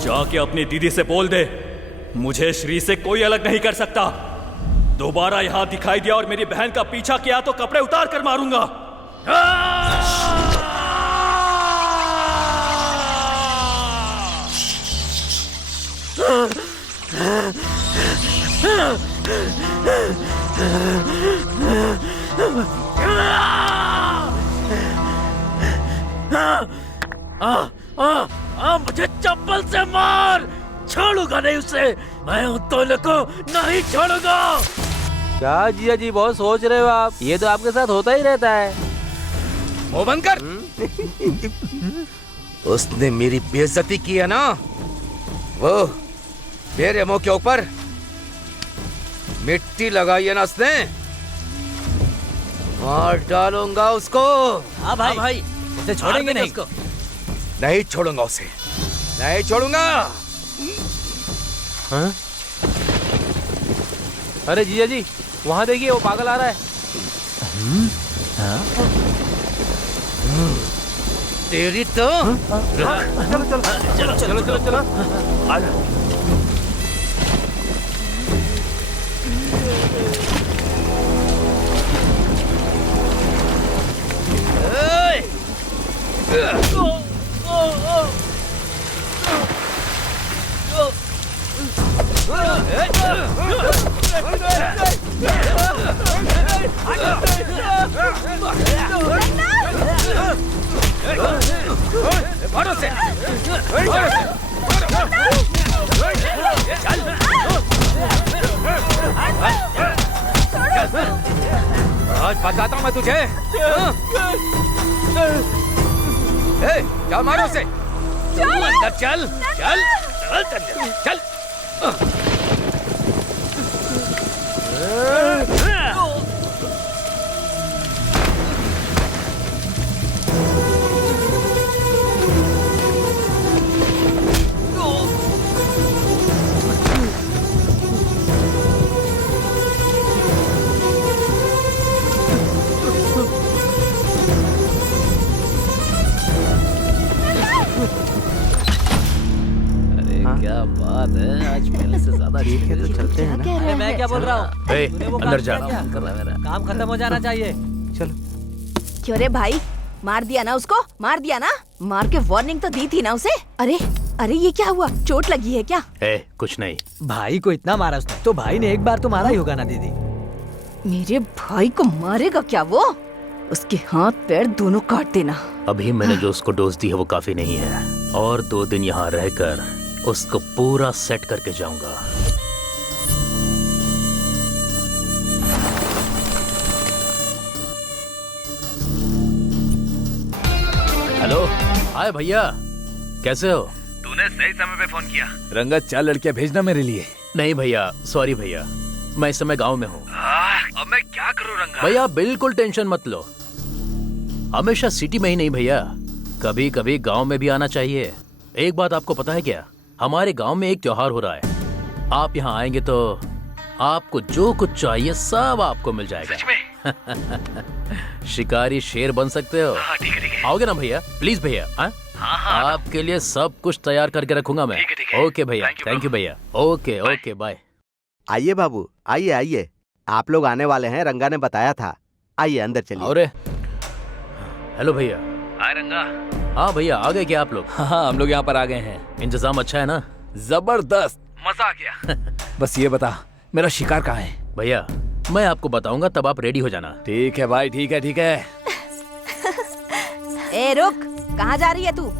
जाके अपनी दीदी से बोल दे, मुझे श्री से कोई अलग नहीं कर सकता। दोबारा यहां दिखाई दिया और मेरी बहन का पीछा किया तो कपड़े उतार कर मारूंगा। मुझे चप्पल से मार, छोड़ूंगा नहीं उसे। मैं उन दोनों को नहीं छोड़ूंगा। क्या जिया जी बहुत सोच रहे हो आप? ये तो आपके साथ होता ही रहता है। मुंह बंद कर। उसने मेरी बेइज्जती की है ना, वो मेरे मुंह के ऊपर मिट्टी लगाई है ना उसने, मार डालूंगा उसको। हाँ भाई, उसे छोड़ेंगे नहीं। नहीं छोड़ूंगा उसे, नहीं छोड़ूंगा। हाँ? अरे जिया जी वहां देखिए, वो पागल आ रहा है। तेरी तो चलो। मारो से। आज बताता हूँ मैं तुझे। चल मारो से। अंदर चल चल चल चल। क्या बात है, आज पहले से ज्यादा ठीक है। तो चलते हैं ना। अरे मैं क्या बोल रहा हूँ? अंदर जा। काम खत्म हो जाना चाहिए। चलो। क्यों रे भाई, मार दिया ना उसको? मार दिया ना? मार के वार्निंग तो दी थी ना उसे। अरे ये क्या हुआ? चोट लगी है क्या? कुछ नहीं। भाई को इतना मारा उसने, तो भाई ने एक बार तो मारा ही होगा ना दीदी। मेरे भाई को मारेगा क्या वो? उसके हाथ पैर दोनों काट देना। अभी मैंने जो उसको डोज दी है वो काफी नहीं है, और 2 दिन यहाँ रहकर उसको पूरा सेट करके जाऊंगा। हेलो, हाय भैया, कैसे हो? तूने सही समय पे फोन किया। रंगा 4 लड़कियां भेजना मेरे लिए। नहीं भैया, सॉरी भैया, मैं इस समय गांव में हूँ। अब मैं क्या करूँ रंगा? भैया बिल्कुल टेंशन मत लो, हमेशा सिटी में ही नहीं भैया, कभी कभी गांव में भी आना चाहिए। एक बात आपको पता है क्या, हमारे गांव में एक त्योहार हो रहा है। आप यहाँ आएंगे तो आपको जो कुछ चाहिए सब आपको मिल जाएगा। सच में? शिकारी शेर बन सकते हो। हाँ, ठीक है। आओगे ना भैया? प्लीज भैया। हाँ? आपके लिए सब कुछ तैयार करके रखूंगा मैं। ठीक है। ओके भैया, थैंक यू भैया। Okay bye. आइए बाबू, आइए। आप लोग आने वाले हैं, रंगा ने बताया था। आइए अंदर चलिए। और हेलो भैया। हाय रंगा। हाँ भैया, आ गए क्या आप लोग? हाँ, हम लोग यहाँ पर आ गए हैं। इंतजाम अच्छा है ना? जबरदस्त, मजा आ गया। बस ये बता, मेरा शिकार कहाँ है? भैया मैं आपको बताऊंगा, तब आप रेडी हो जाना। ठीक है भाई, ठीक है। ए रुक, कहाँ जा रही है तू?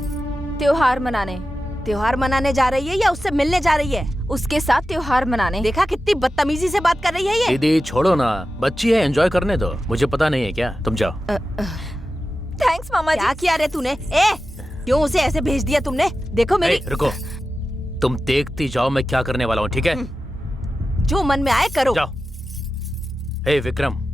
त्योहार मनाने जा रही है या उससे मिलने जा रही है? उसके साथ त्योहार मनाने। देखा कितनी बदतमीजी से बात कर रही है ये। दीदी छोड़ो ना, बच्ची है, एंजॉय करने दो। मुझे पता नहीं है क्या, तुम जाओ। थैंक्स मामा जी। क्या किया रे तूने? क्यों उसे ऐसे भेज दिया तुमने? देखो मेरी रुको, तुम देखती जाओ मैं क्या करने वाला हूँ, ठीक है? जो मन में आए करो। जाओ। हे विक्रम,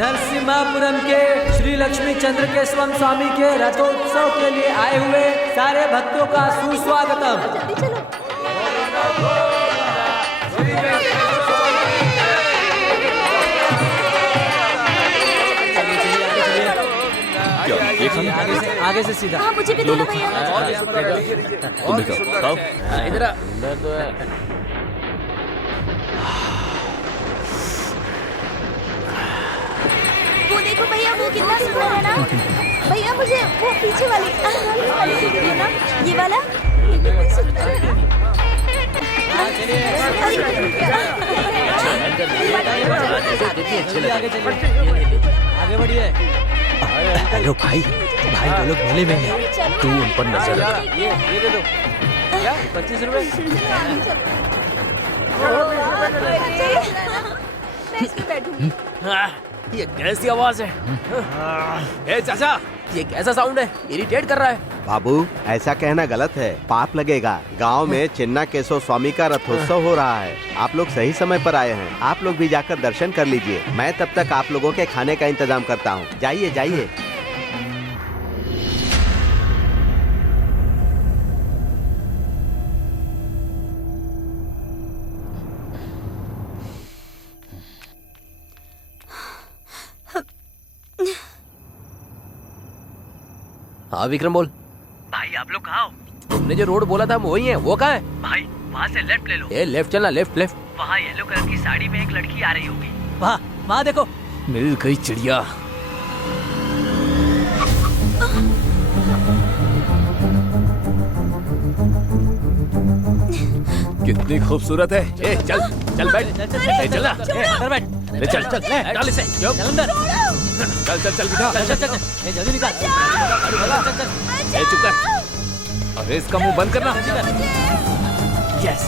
नरसिम्हापुरम के श्री लक्ष्मी चंद्र केशवम स्वामी के रथोत्सव के लिए आए हुए सारे भक्तों का सुस्वागतम। जल्दी चलो। आगे से सीधा। हाँ मुझे भी दो ना भैया। तुम भी खाओ। इधर अंदर तो है। वो देखो भैया, वो कितना सुंदर है ना। भैया मुझे वो पीछे वाली सीढ़ी है ना, ये वाला कितनी सुंदर है। आगे बढ़िए। हेलो भाई, भाई वो लोग मेले में हैं, तू उन पर नजर रख। ये दे दो। क्या? 25 रुपए? मैं इसमें बैठूंगी। ये कैसी आवाज है? ए चाचा, ये कैसा साउंड है? इरिटेट कर रहा है। बाबू ऐसा कहना गलत है, पाप लगेगा। गांव में चिन्ना केशव स्वामी का रथोत्सव हो रहा है। आप लोग सही समय पर आए हैं। आप लोग भी जाकर दर्शन कर लीजिए। मैं तब तक आप लोगों के खाने का इंतजाम करता हूँ। जाइए जाइए। हाँ विक्रम बोल। भाई आप लोग कहाँ हो? तुमने जो रोड बोला था वही है, वो कहाँ है? भाई वहाँ से लेफ्ट ले लो। ए लेफ्ट चलना, लेफ्ट लेफ्ट। वहाँ येलो कलर की साड़ी में एक लड़की आ रही होगी। वहाँ वहाँ देखो। मिल गई चिड़िया। कितनी खूबसूरत है। ए चल चल बैठ। ए चल ना। अंदर बैठ। ले चल चल डाल इसे। चल अंदर। चल चल चल बिठा। चल चल चल। ए जल्दी निकाल। चल चल। ए चुप कर। अरे इसका मुंह बंद करना। यस।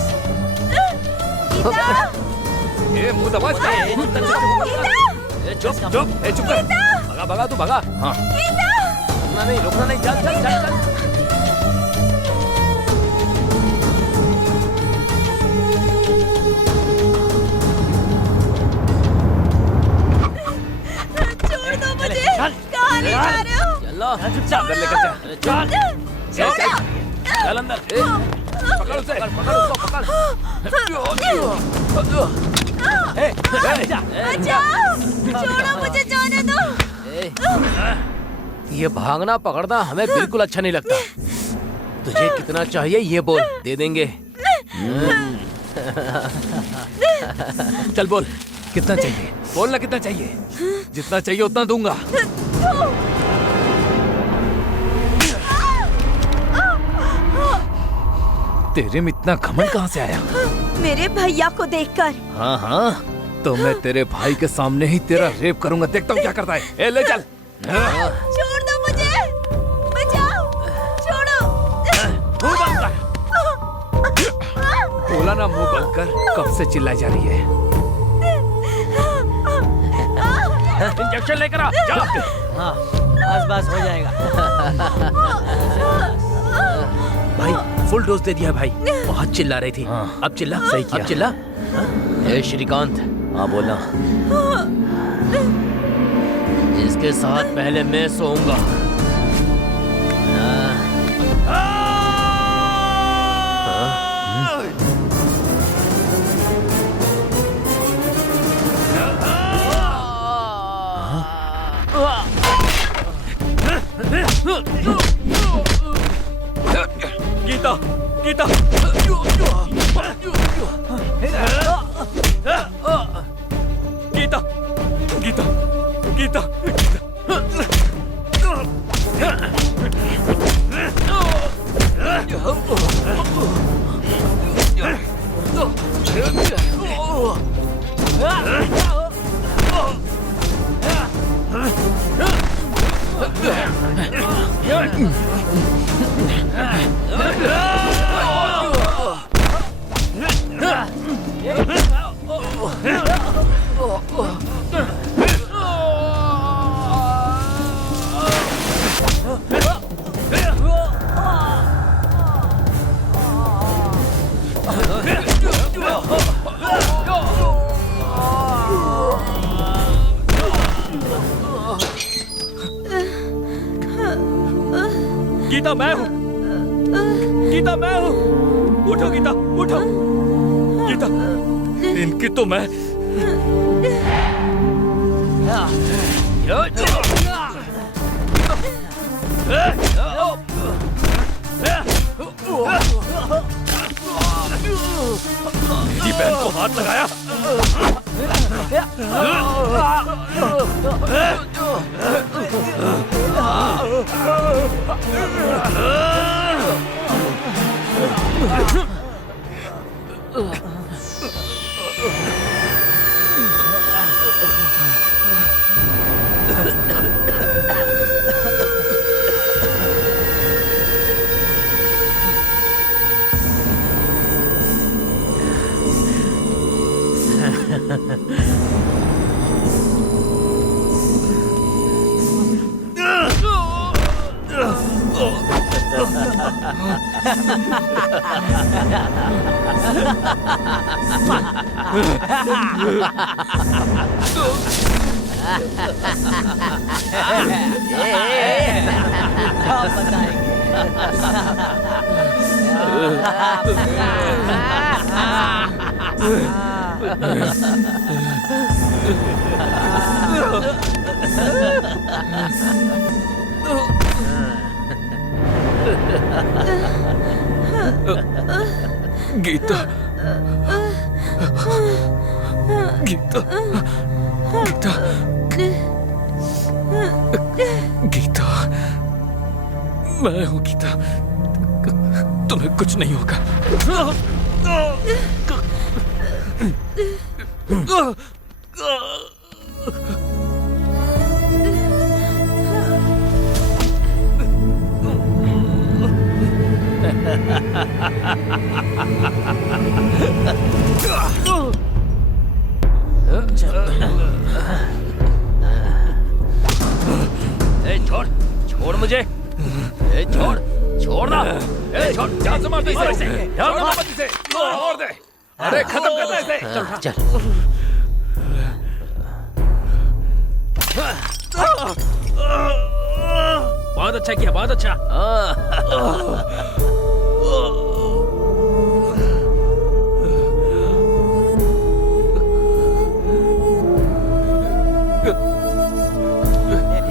ए मुंह दबा इसका। चुप चुप। ए चुप कर। भगा भगा तू भगा। हाँ। रुकना नहीं, रुकना नहीं। चल चल चल चल। छोड़ दो मुझे। कहाँ ले जा रहे हो? चलो चुपचाप अंदर लेकर जा। चल चल अंदर। पकड़ उसे, पकड़ उसको, पकड़। बचाओ! छोड़ो मुझे, जाने दो। ये भागना पकड़ना हमें बिल्कुल अच्छा नहीं लगता। तुझे कितना चाहिए ये बोल, दे देंगे। चल बोल कितना चाहिए, बोलना कितना चाहिए। जितना चाहिए उतना दूंगा। तेरे में इतना घमंड कहाँ से आया? मेरे भैया को देखकर। हाँ हाँ, तो मैं तेरे भाई के सामने ही तेरा रेप करूंगा। देखता हूँ क्या करता है। ए ले चल। छोड़ दो मुझे, बचाओ, छोड़ो। मुंह बंद कर। बोला ना मुंह बंद कर। कब से चिल्लाई जा रही है? इंजेक्शन लेकर आ। जा। हाँ बस बस हो जाएगा। भाई फुल डोज दे दिया भाई। बहुत चिल्ला रही थी। अब चिल्ला। सही किया। अब चिल्ला। ए श्रीकांत, हाँ बोला। इसके साथ पहले मैं सोऊंगा। गीता गीता गीता गीता गीता गीता मैं हूँ, गीता मैं हूँ। उठो गीता, उठो गीता। इनकी तो मैं मेरी बहन को हाथ लगाया। गीता, गीता, गीता, गीता, मैं हूँ गीता। तुम्हें कुछ नहीं होगा। छोड़, छोड़ मुझे। छोड़, छोड़ना। छोड़, जान से मार दे इसे। ध्यान से मत इसे। और दे। अरे खत्म कर दे इसे। चल। बहुत अच्छा किया, बहुत अच्छा।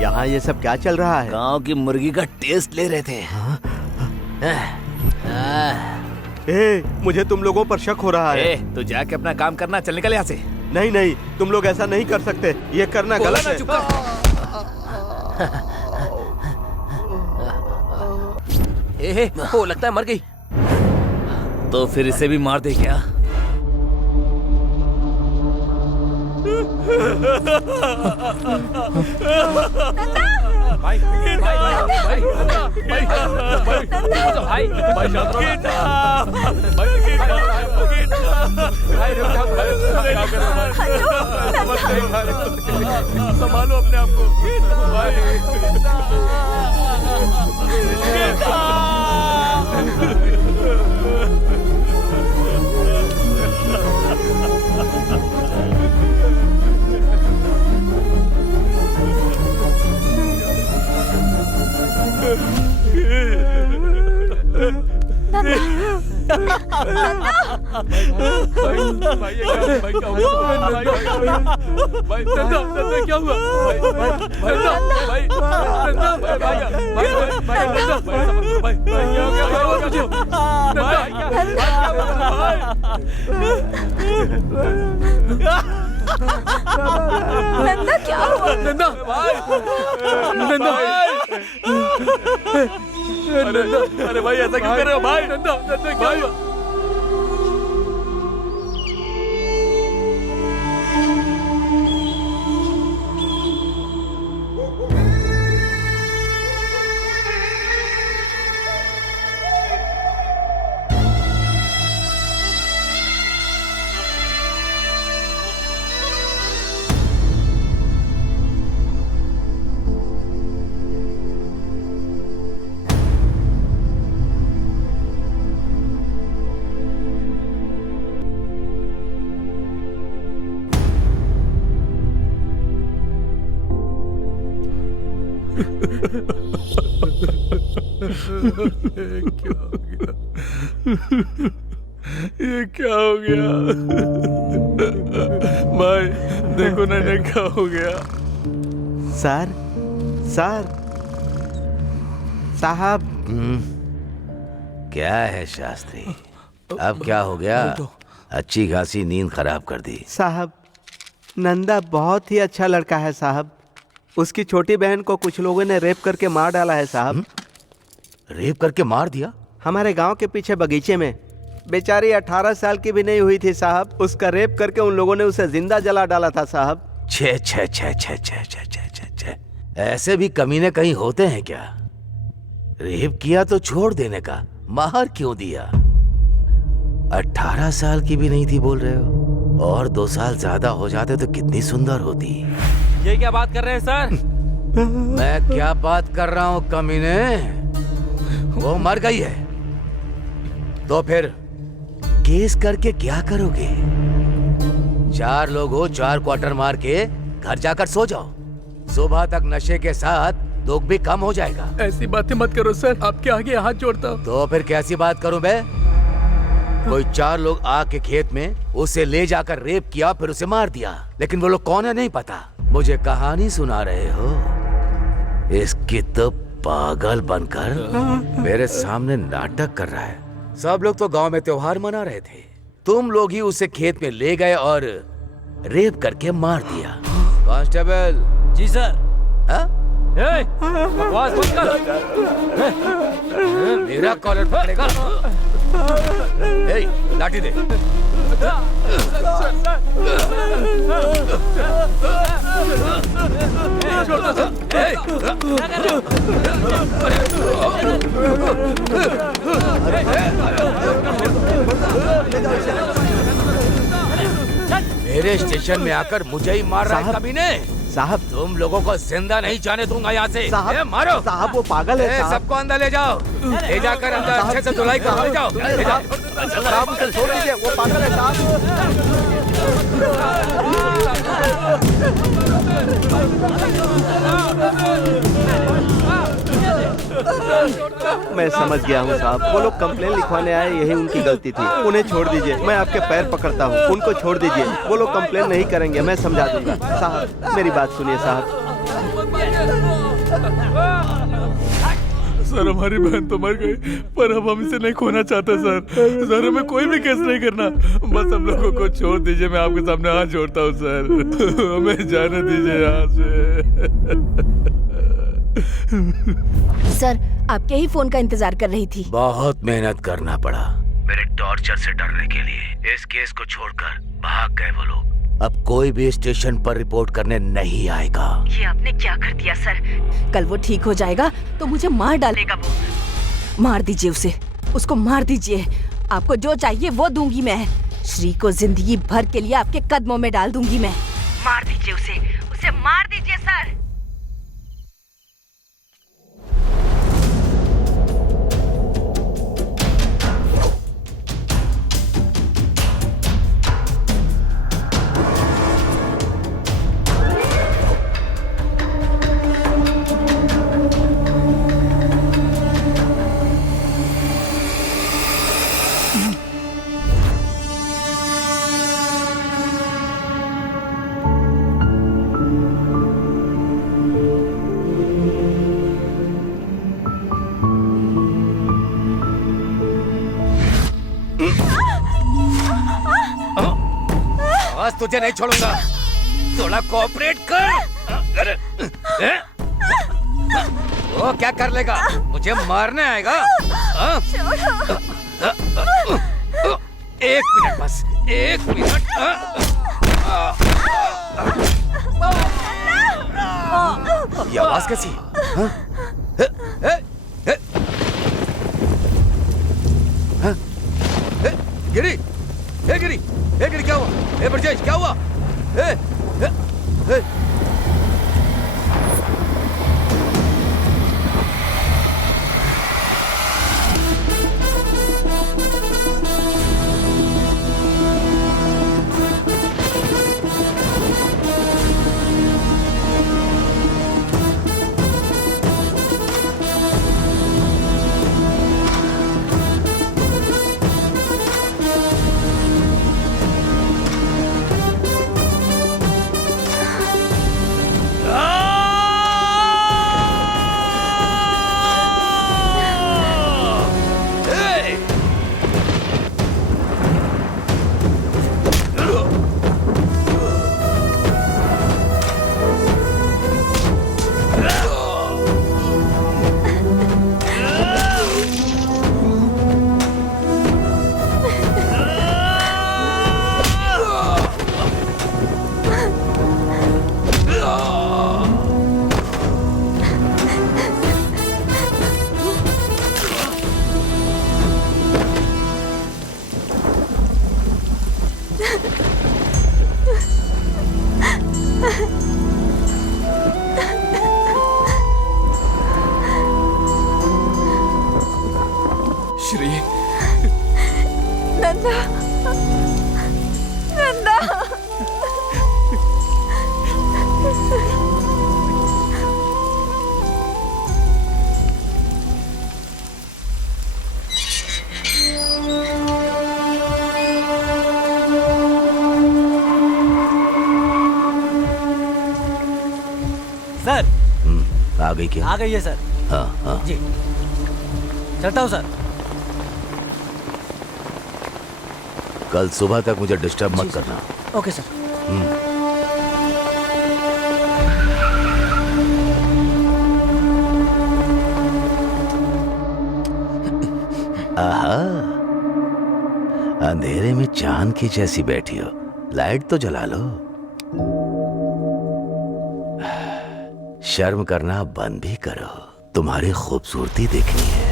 यहाँ ये सब क्या चल रहा है? गांव की मुर्गी का टेस्ट ले रहे थे। मुझे तुम लोगों पर शक हो रहा है। तो जाके अपना काम करना, चल निकल यहाँ से। नहीं नहीं, तुम लोग ऐसा नहीं कर सकते। ये करना गलत है। ओ, लगता है मर गई। तो फिर इसे भी मार दे क्या? संभालो अपने आप को। नंदा क्या हुआ? नंदा, नंदा, अरे भाई ऐसा क्यों कर रहे हो भाई? नंदा, नंदा क्या हुआ? ये क्या हो गया? भाई देखो ना ये क्या हो गया? सर, सर, साहब। क्या है शास्त्री? अब क्या हो गया? अच्छी खासी नींद खराब कर दी। साहब, नंदा बहुत ही अच्छा लड़का है साहब। उसकी छोटी बहन को कुछ लोगों ने रेप करके मार डाला है साहब। रेप करके मार दिया? हमारे गांव के पीछे बगीचे में। बेचारी 18 साल की भी नहीं हुई थी साहब। उसका रेप करके उन लोगों ने उसे जिंदा जला डाला था साहब। छे छे छे छे छे छे छे छे छे। ऐसे भी कमीने कहीं होते हैं क्या? रेप किया तो छोड़ देने का, मार क्यों दिया? 18 साल की भी नहीं थी बोल रहे हो? और 2 साल ज्यादा हो जाते तो कितनी सुंदर होती। ये क्या बात कर रहे हैं सर? मैं क्या बात कर रहा हूँ कमीने? वो मर गई है तो फिर केस करके क्या करोगे? 4 लोग हो, 4 क्वार्टर मार के घर जाकर सो जाओ। सुबह तक नशे के साथ दुख भी कम हो जाएगा। ऐसी बातें मत करो सर, आपके आगे हाथ जोड़ता हूँ। तो फिर कैसी बात करूं मैं? कोई 4 लोग आके खेत में उसे ले जाकर रेप किया, फिर उसे मार दिया। लेकिन वो लोग कौन है नहीं पता। मुझे कहानी सुना रहे हो? इसकी तो पागल बनकर मेरे सामने नाटक कर रहा है। सब लोग तो गांव में त्योहार मना रहे थे, तुम लोग ही उसे खेत में ले गए और रेप करके मार दिया। कांस्टेबल। जी सर। हाँ? बकवास मत कर। मेरा कॉलर पकड़ेगा। लाठी दे। मेरे स्टेशन में आकर मुझे ही मार रहा है कमीने। साहब, तुम लोगों को जिंदा नहीं जाने दूंगा यहाँ से। साहब, मारो। साहब वो पागल है साहब। सबको अंदर ले जाओ, ले जाकर अंदर अच्छे से धुलाई करो। ले जाओ, ले जाओ। साहब उसे छोड़ दीजिए, वो पागल है साहब। मैं समझ गया हूँ साहब, वो लोग कंप्लेन लिखवाने आए, यही उनकी गलती थी। उन्हें छोड़ दीजिए, मैं आपके पैर पकड़ता हूँ। उनको छोड़ दीजिए, वो लोग कंप्लेन नहीं करेंगे, मैं समझा दूंगा। साहब मेरी बात सुनिए साहब। सर हमारी बहन तो मर गई, पर अब हम इसे नहीं खोना चाहते सर। सर हमें कोई भी केस नहीं करना, बस हम लोगों को छोड़ दीजिए। मैं आपके सामने हाथ जोड़ता हूँ सर, हमें जाने दीजिए यहाँ से। सर आपके ही फोन का इंतजार कर रही थी। बहुत मेहनत करना पड़ा मेरे टॉर्चर से डरने के लिए। इस केस को छोड़कर भाग गए वो लोग। अब कोई भी स्टेशन पर रिपोर्ट करने नहीं आएगा। ये आपने क्या कर दिया सर? कल वो ठीक हो जाएगा तो मुझे मार डालेगा वो। मार दीजिए उसे, उसको मार दीजिए। आपको जो चाहिए वो दूंगी मैं। श्री को जिंदगी भर के लिए आपके कदमों में डाल दूंगी मैं। मार दीजिए उसे, उसे मार दीजिए सर। बस तुझे नहीं छोड़ूंगा, थोड़ा कोऑपरेट कर। वो क्या कर लेगा? मुझे मारने आएगा? एक मिनट बस, एक मिनट। ये आवाज कैसी? गिरी, गिरी, गिरी क्या हुआ? ब्रजेश क्या हुआ? श्री, नंदा, नंदा। सर, आ गई क्या? आ गई है सर। हाँ हाँ। जी, चलता हूँ सर। कल सुबह तक मुझे डिस्टर्ब मत करना। Okay sir. आहा, अंधेरे में चांद की जैसी बैठी हो, लाइट तो जला लो। शर्म करना बंद भी करो, तुम्हारी खूबसूरती देखनी है।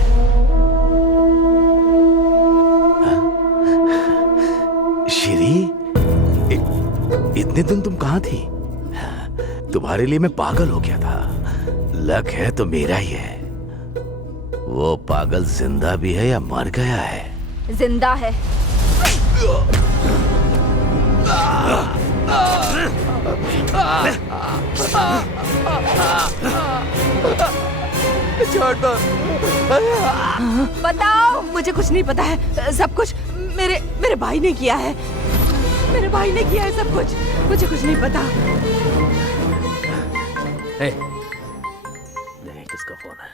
श्री, इतने दिन तुम कहाँ थी? तुम्हारे लिए मैं पागल हो गया था। लक है तो मेरा ही है। वो पागल जिंदा भी है या मर गया है? जिंदा है। छोड़ दो। बताओ। मुझे कुछ नहीं पता है। सब कुछ मेरे भाई ने किया है। मेरे भाई ने किया है सब कुछ। मुझे कुछ नहीं पता। किसका फोन है?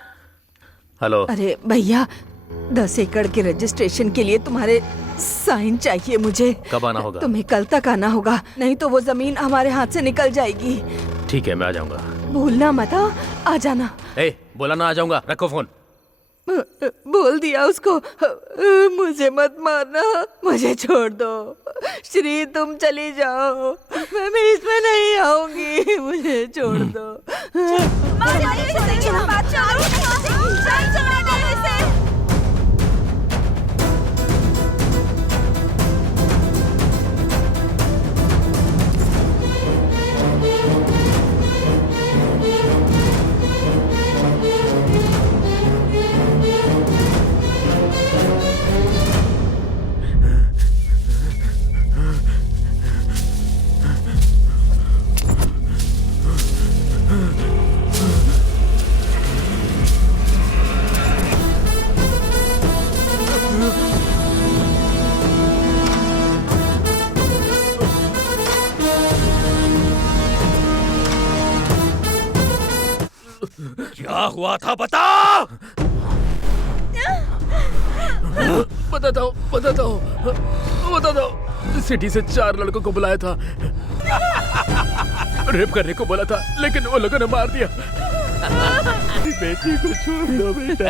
हेलो। अरे भैया, 10 एकड़ के रजिस्ट्रेशन के लिए तुम्हारे साइन चाहिए मुझे। कब आना होगा? तुम्हें कल तक आना होगा, नहीं तो वो जमीन हमारे हाथ से निकल जाएगी। ठीक है, मैं आ जाऊंगा। भूलना मत, आ जाना। बोला ना आ जाऊंगा। रखो फोन। बोल दिया उसको। मुझे मत मारना, मुझे छोड़ दो। श्री, तुम चली जाओ, मैं इसमें नहीं आऊंगी। मुझे छोड़ दो। क्या हुआ था बता। बताता हूँ। सिटी से 4 लड़कों को बुलाया था। रेप करने को बोला था, लेकिन वो लोगों ने मार दिया। बेटी को छोड़ दो बेटा।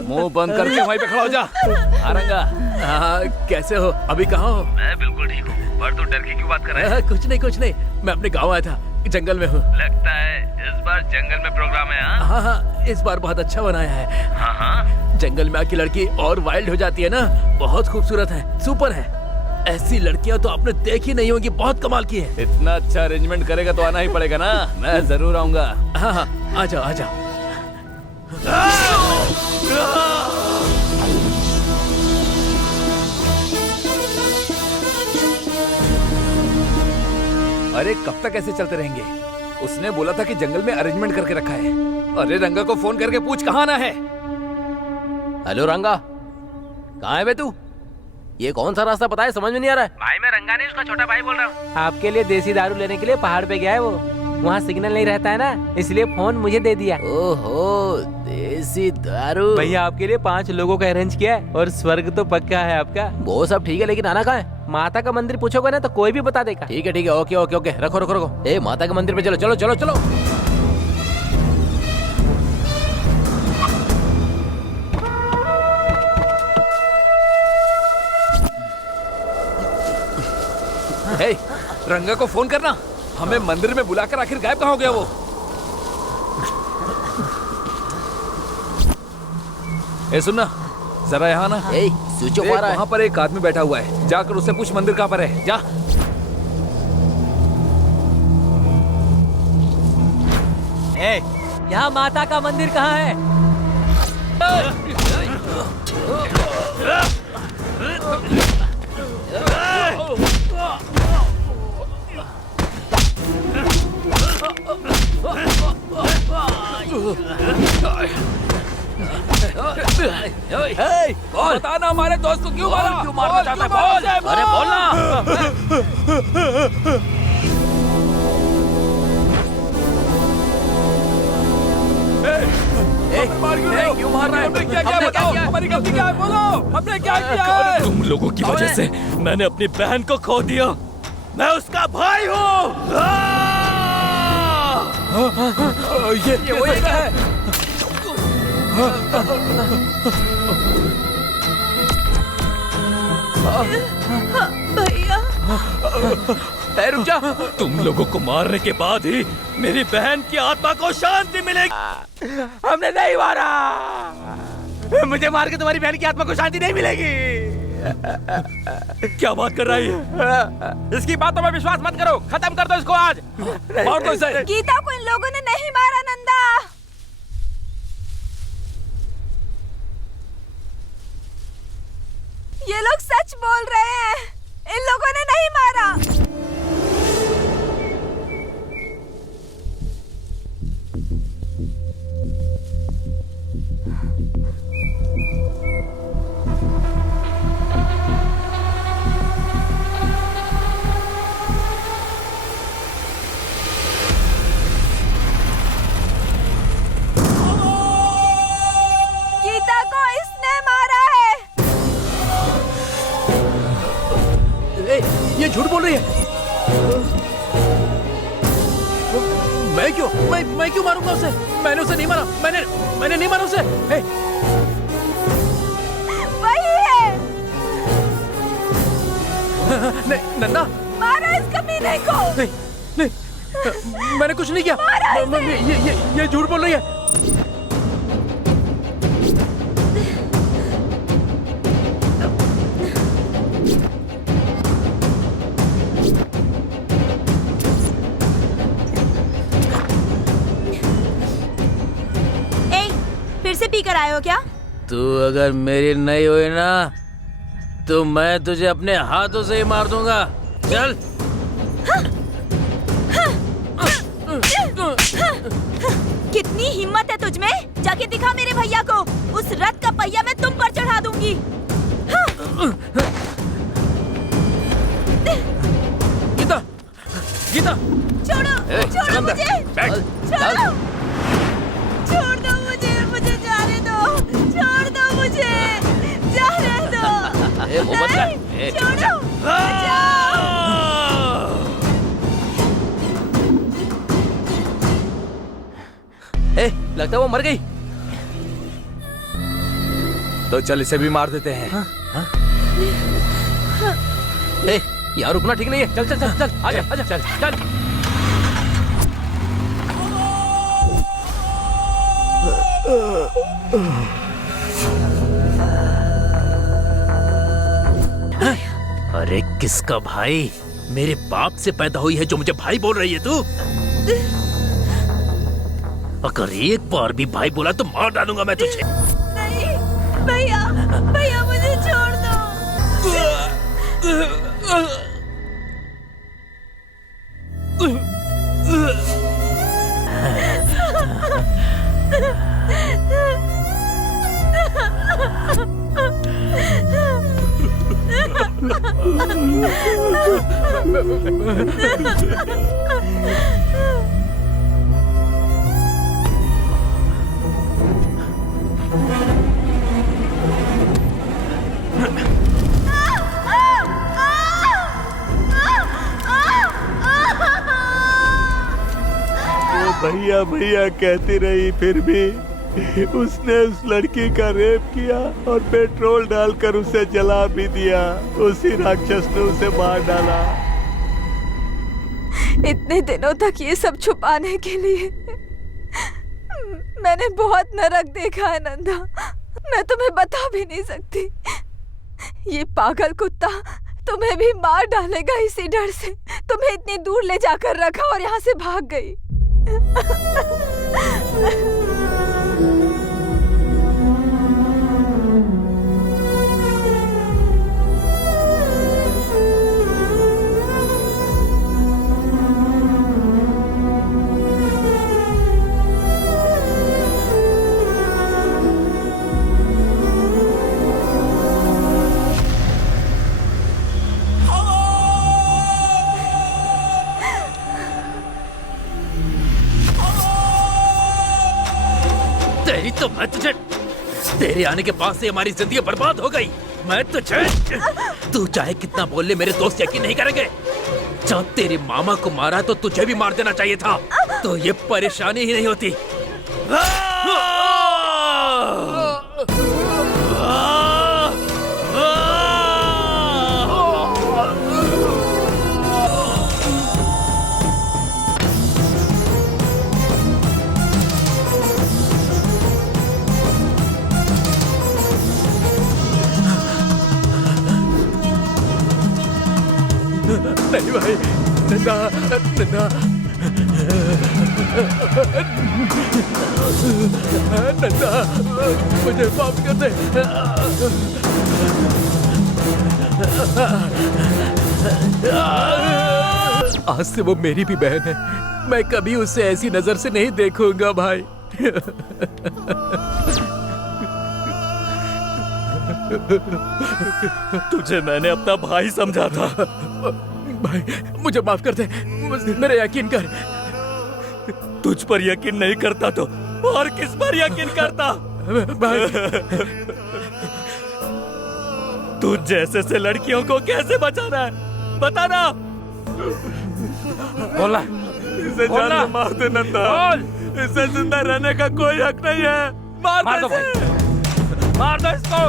मुंह बंद करके वहीं पे खड़ा हो जा। आरंगा। हाँ, कैसे हो? अभी कहाँ हो? मैं बिल्कुल ठीक हूँ। पर तू डर के क्यों बात कर रहा है? कुछ नहीं। मैं अपने गाँव आया था, जंगल में हूँ। लगता है इस बार जंगल में प्रोग्राम है। हाँ, इस बार बहुत अच्छा बनाया है। हाँ। जंगल में आके लड़की और वाइल्ड हो जाती है ना, बहुत खूबसूरत है, सुपर है। ऐसी लड़कियां तो आपने देखी नहीं होगी, बहुत कमाल की है। इतना अच्छा अरेंजमेंट करेगा तो आना ही पड़ेगा ना। मैं जरूर आऊंगा। हाँ, आ जाओ। अरे कब तक ऐसे चलते रहेंगे? उसने बोला था कि जंगल में अरेंजमेंट करके रखा है। अरे रंगा को फोन करके पूछ कहाँ ना है। हेलो रंगा, कहाँ है बे तू? ये कौन सा रास्ता पता है? समझ में नहीं आ रहा है। भाई मैं रंगा नहीं, उसका छोटा भाई बोल रहा हूँ। आपके लिए देसी दारू लेने के लिए पहाड़ पे गया है वो। वहाँ सिग्नल नहीं रहता है ना, इसलिए फोन मुझे दे दिया। ओहो, देसी दारू। भैया आपके लिए 5 लोगों का अरेंज किया है और स्वर्ग तो पक्का है आपका। वो सब ठीक है, लेकिन आना कहाँ है? माता का मंदिर पूछोगे ना तो कोई भी बता देगा। ठीक है, ओके। रखो। ए, माता के मंदिर पे चलो। हे, रंगा को फोन करना। हमें मंदिर में बुलाकर आखिर गायब कहाँ हो गया वो? ए सुनना, जरा यहाँ ना। स्विच ऑफ आ रहा है। वहाँ पर एक आदमी बैठा हुआ है, जाकर उससे पूछ मंदिर कहाँ पर है। जा। यहाँ माता का मंदिर कहाँ है? बताना हमारे दोस्त को क्यों मारना चाहता है? बोल। अरे बोलना। क्यों मार रहा है? हमने क्या किया बताओ? हमारी गलती क्या है? बोलो, हमने क्या किया है? तुम लोगों की वजह से मैंने अपनी बहन को खो दिया। मैं उसका भाई हूँ। ये वही है। भैया रुक जा। तुम लोगों को मारने के बाद ही मेरी बहन की आत्मा को शांति मिलेगी। हमने नहीं मारा। मुझे मार के तुम्हारी बहन की आत्मा को शांति नहीं मिलेगी। क्या बात कर रही है? इसकी बातों में विश्वास मत करो। खत्म कर दो इसको आज। मार दो इसे। गीता को इन लोगों ने नहीं मारा नंदा। ये लोग सच बोल रहे हैं। इन लोगों ने नहीं मारा। गीता को इसने मारा है। ये झूठ बोल रही है। मैं क्यों मारूंगा उसे? मैंने उसे नहीं मारा। मैंने नहीं मारा उसे। वही है। नहीं नन्ना, मारा इस कमीने को। नहीं, मैंने कुछ नहीं किया। ये झूठ बोल रही है। पी कर आए हो क्या? तू अगर मेरी नहीं हुई ना तो मैं तुझे अपने हाथों से ही मार दूंगा। चल। कितनी हिम्मत है तुझ में? जाके दिखा मेरे भैया को। उस रथ का पहिया मैं तुम पर चढ़ा दूंगी। गीता, गीता, छोड़ो मुझे। छोड़ दो मुझे जाने दो। छोड़ दो मुझे जाने दो। नहीं, छोड़ो। लगता है वो मर गई। तो चल इसे भी मार देते हैं। यार रुकना ठीक नहीं है। चल चल चल चल आजा आजा चल चल। अरे किसका भाई? मेरे बाप से पैदा हुई है जो मुझे भाई बोल रही है तू? अगर एक बार भी भाई बोला तो मार डालूंगा मैं तुझे। नहीं भैया, भैया मुझे छोड़ दो। भैया भैया कहती रही, फिर भी उसने उस लड़की का रेप किया और पेट्रोल डालकर उसे जला भी दिया। उसी राक्षस ने उसे मार डाला। इतने दिनों तक ये सब छुपाने के लिए मैंने बहुत नरक देखा है नंदा। मैं तुम्हें बता भी नहीं सकती। ये पागल कुत्ता तुम्हें भी मार डालेगा, इसी डर से तुम्हें इतनी दूर ले जाकर रखा और यहाँ से भाग गई। तेरी तो मैं तुझे, तेरे आने के बाद से हमारी जिंदगी बर्बाद हो गई। मैं तुझे, तू चाहे कितना बोल ले मेरे दोस्त यकीन नहीं करेंगे। जब तेरे मामा को मारा तो तुझे भी मार देना चाहिए था, तो ये परेशानी ही नहीं होती। नहीं भाई, नन्ना नन्ना नन्ना, मुझे माफ कर दे। आज से वो मेरी भी बहन है, मैं कभी उसे ऐसी नजर से नहीं देखूंगा भाई। तुझे मैंने अपना भाई समझा था। भाई मुझे माफ कर दे, मेरा यकीन कर। तुझ पर यकीन नहीं करता तो और किस पर यकीन करता? भाई तू जैसे से लड़कियों को कैसे बचाना है, बताना। बोला, इसे जान से मार दे नंदा, इसे जिंदा रहने का कोई हक नहीं है। मार दो भाई, मार दो इसको।